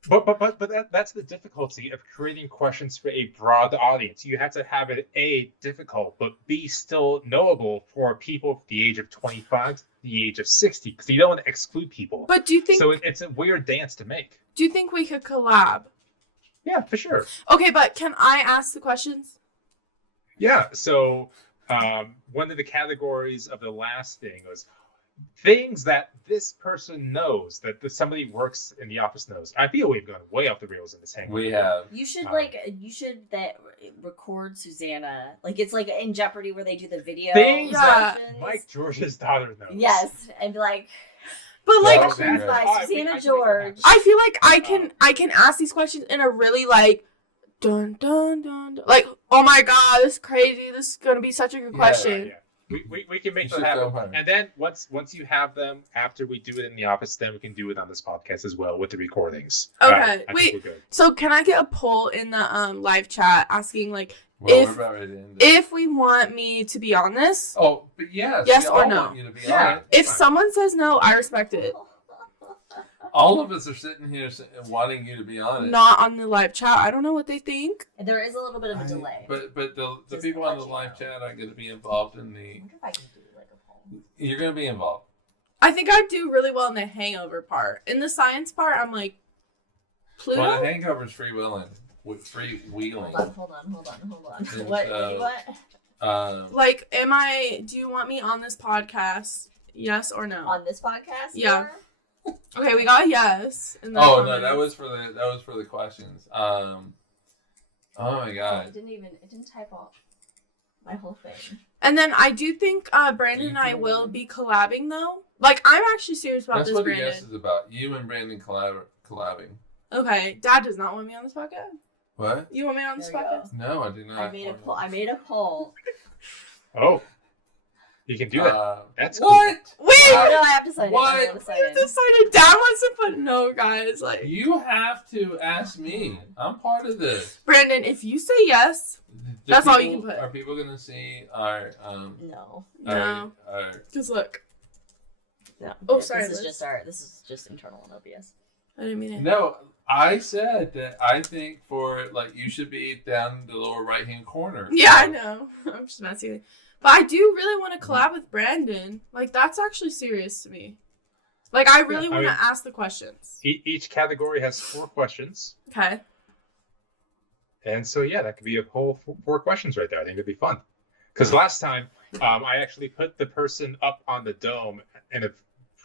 But that's the difficulty of creating questions for a broad audience. You have to have it A, difficult, but B, still knowable for people from the age of 25 to the age of 60, because you don't want to exclude people. But do you think... So it's a weird dance to make. Do you think we could collab? Yeah, for sure. Okay, but can I ask the questions? Yeah, so one of the categories of the last thing was things that this person knows, that somebody works in the office knows. I feel we've gone way off the rails in this hangover. We have. You should record Susanna. Like, it's like in Jeopardy where they do the video. Things Yeah. that Mike George's daughter knows. Yes, and be like, But like, Questions by Susanna George. I feel like I can ask these questions in a really like dun dun dun, dun. Like, oh my god, this is crazy. This is gonna be such a good question. Yeah. We can make You that should happen. film her. And then once you have them, after we do it in the office, then we can do it on this podcast as well with the recordings. Okay, I think wait. we're good. So can I get a poll in the live chat asking like Well, we're about ready to end it. if we want me to be on this? Oh, but yes. Yes we or all no? want you to be Yeah. on it. If someone says no, I respect it. All of us are sitting here wanting you to be on it. Not on the live chat. I don't know what they think. There is a little bit of a delay. But the Just people to on let the you live know. chat are going to be involved in I the. wonder if I can do like a poll. You're going to be involved. I think I do really well in the hangover part. In the science part, I'm like Pluto. Well, the hangover's freewheeling. Freewheeling. Hold on. And What? so- Like, do you want me on this podcast? Yes or no? On this podcast? Yeah. Or? Okay, we got a yes. In the Oh no, comments. that was for the questions. Oh my god. It didn't type off my whole thing. And then I do think Brandon and I will be collabing though. Like, I'm actually serious about That's this, what the Brandon. guess is about. You and Brandon collabing. Okay, Dad does not want me on this podcast. What? You want me on this There we podcast? No, I do not. I made a poll. Oh, you can do that. That's cool. What? Wait! Oh, no, I have to sign it. What? I have to sign You it. decided Dad wants to put no, guys. Like, You have to ask me. I'm part of this. Brandon, if you say yes, That's all you can put. Are people gonna see our No. no. our Because look, No. Oh, sorry, This is Liz. this is just internal in OBS. I didn't mean it. No, I said that I think you should be down in the lower right hand corner. Yeah, I know. I'm just messing. But I do really want to collab with Brandon. Like, that's actually serious to me. Like, I really Yeah, want to I mean- ask the questions. Each category has 4 questions. Okay. And so, yeah, that could be a whole 4 questions right there. I think it'd be fun. Because last time, I actually put the person up on the dome in a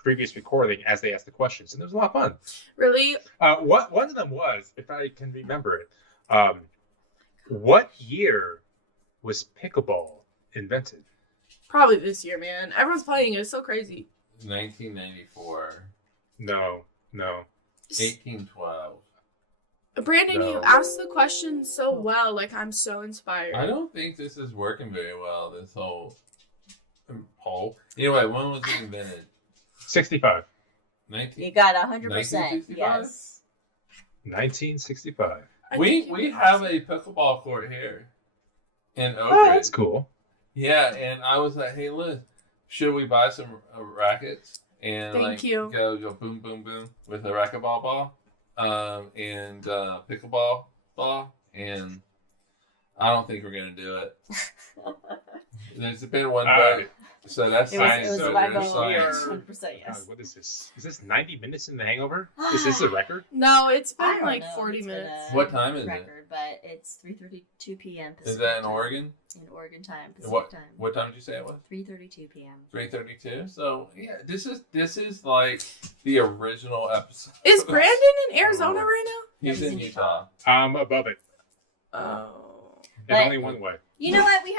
previous recording as they asked the questions, and it was a lot of fun. Really? One of them was, if I can remember it, what year was pickleball invented? Probably this year, man. Everyone's playing it. It's so crazy. 1994, No. 1812. Brandon, you No. asked the question so well. Like, I'm so inspired. I don't think this is working very well. This whole poll. Anyway, when was it invented? 65. 19. You got 100%. 1965? Yes. 1965. I We think we it have was. a pickleball court here in Oak Oh, Ridge. that's cool. Yeah, and I was like, "Hey, Liz, should we buy some rackets and Thank you. go boom boom boom with a racquetball ball, and pickleball ball, and I don't think we're gonna do it. There's been one All vote, right. so that's It was, science. it was So my there's vote. science. 100% yes. What is this? Is this 90 minutes in the Hangover? Is this a record? No, it's I been don't like know if 40 it's been minutes. a What time is it? record, but it's 3:32 p.m. Is Pacific that in time. Oregon? In Oregon time, Pacific What time. what time did you say it was? 3:32 p.m. 3:32. So yeah, this is like the original episode. Is Brandon in Arizona right He's in Utah. I'm above it. now? Oh. In But- only one way. You know what? We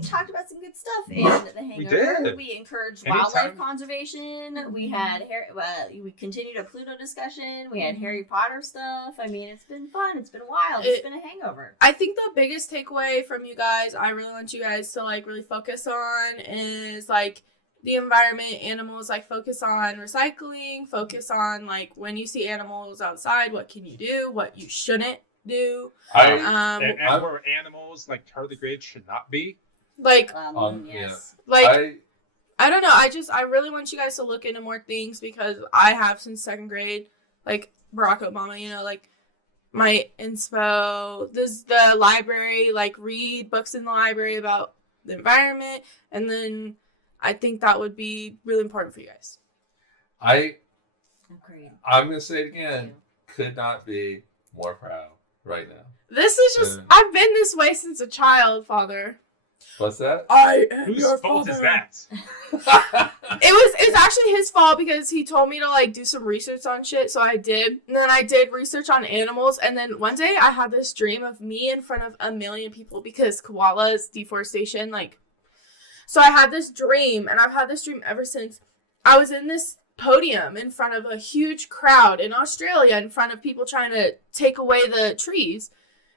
talked about some good stuff in The Hangover. did. We encouraged Anytime. wildlife conservation. We had we continued a Pluto discussion. We had Harry Potter stuff. I mean, it's been fun. It's been wild. It's been a hangover. I think the biggest takeaway from you guys, I really want you guys to like really focus on is like the environment, animals, like focus on recycling, focus on like when you see animals outside, what can you do, what you shouldn't do. And where animals like tardigrades should not be. Like Yes. like I don't know, I really want you guys to look into more things because I have since second grade, like Barack Obama, you know, like my inspo, the library, like read books in the library about the environment, and then I think that would be really important for you guys. Agreed. I'm gonna say it again. Could not be more proud right now. This is just, I've been this way since a child, Father. What's that? I am Whose your fault father. is that? It was actually his fault because he told me to like do some research on shit, so I did. And then I did research on animals, and then one day I had this dream of me in front of a million people because koalas, deforestation, like. So I had this dream, and I've had this dream ever since. I was in this podium in front of a huge crowd in Australia, in front of people trying to take away the trees.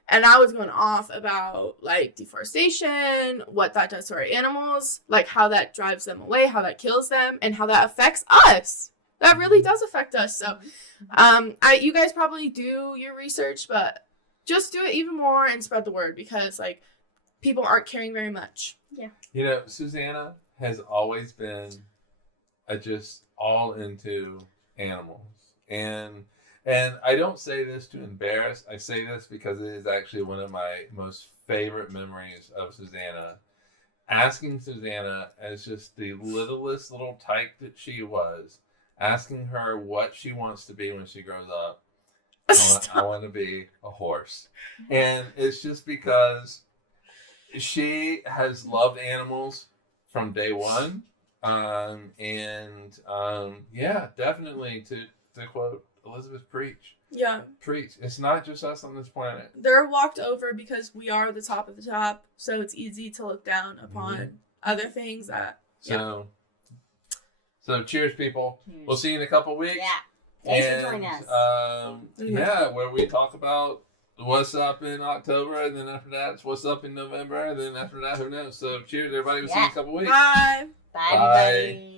And I was going off about, like, deforestation, what that does to our animals, like, how that drives them away, how that kills them, and how that affects us. That really does affect us. So, you guys probably do your research, but just do it even more and spread the word because, like, people aren't caring very much. Yeah. You know, Susanna has always been just all into animals. And I don't say this to embarrass. I say this because it is actually one of my most favorite memories of Susanna. Asking Susanna, as just the littlest little tyke that she was, asking her what she wants to be when she grows up. I want to be a horse. And it's just because she has loved animals from day one. Yeah, definitely to quote Elizabeth, preach. Yeah. Preach. It's not just us on this planet. They're walked over because we are the top of the top, so it's easy to look down upon other things that. So cheers, people. Cheers. We'll see you in a couple weeks. Yeah. Thanks for joining us. Where we talk about what's up in October, and then after that, it's what's up in November, and then after that, who knows? So cheers, everybody. We'll see you in a couple weeks. Bye. Bye, everybody.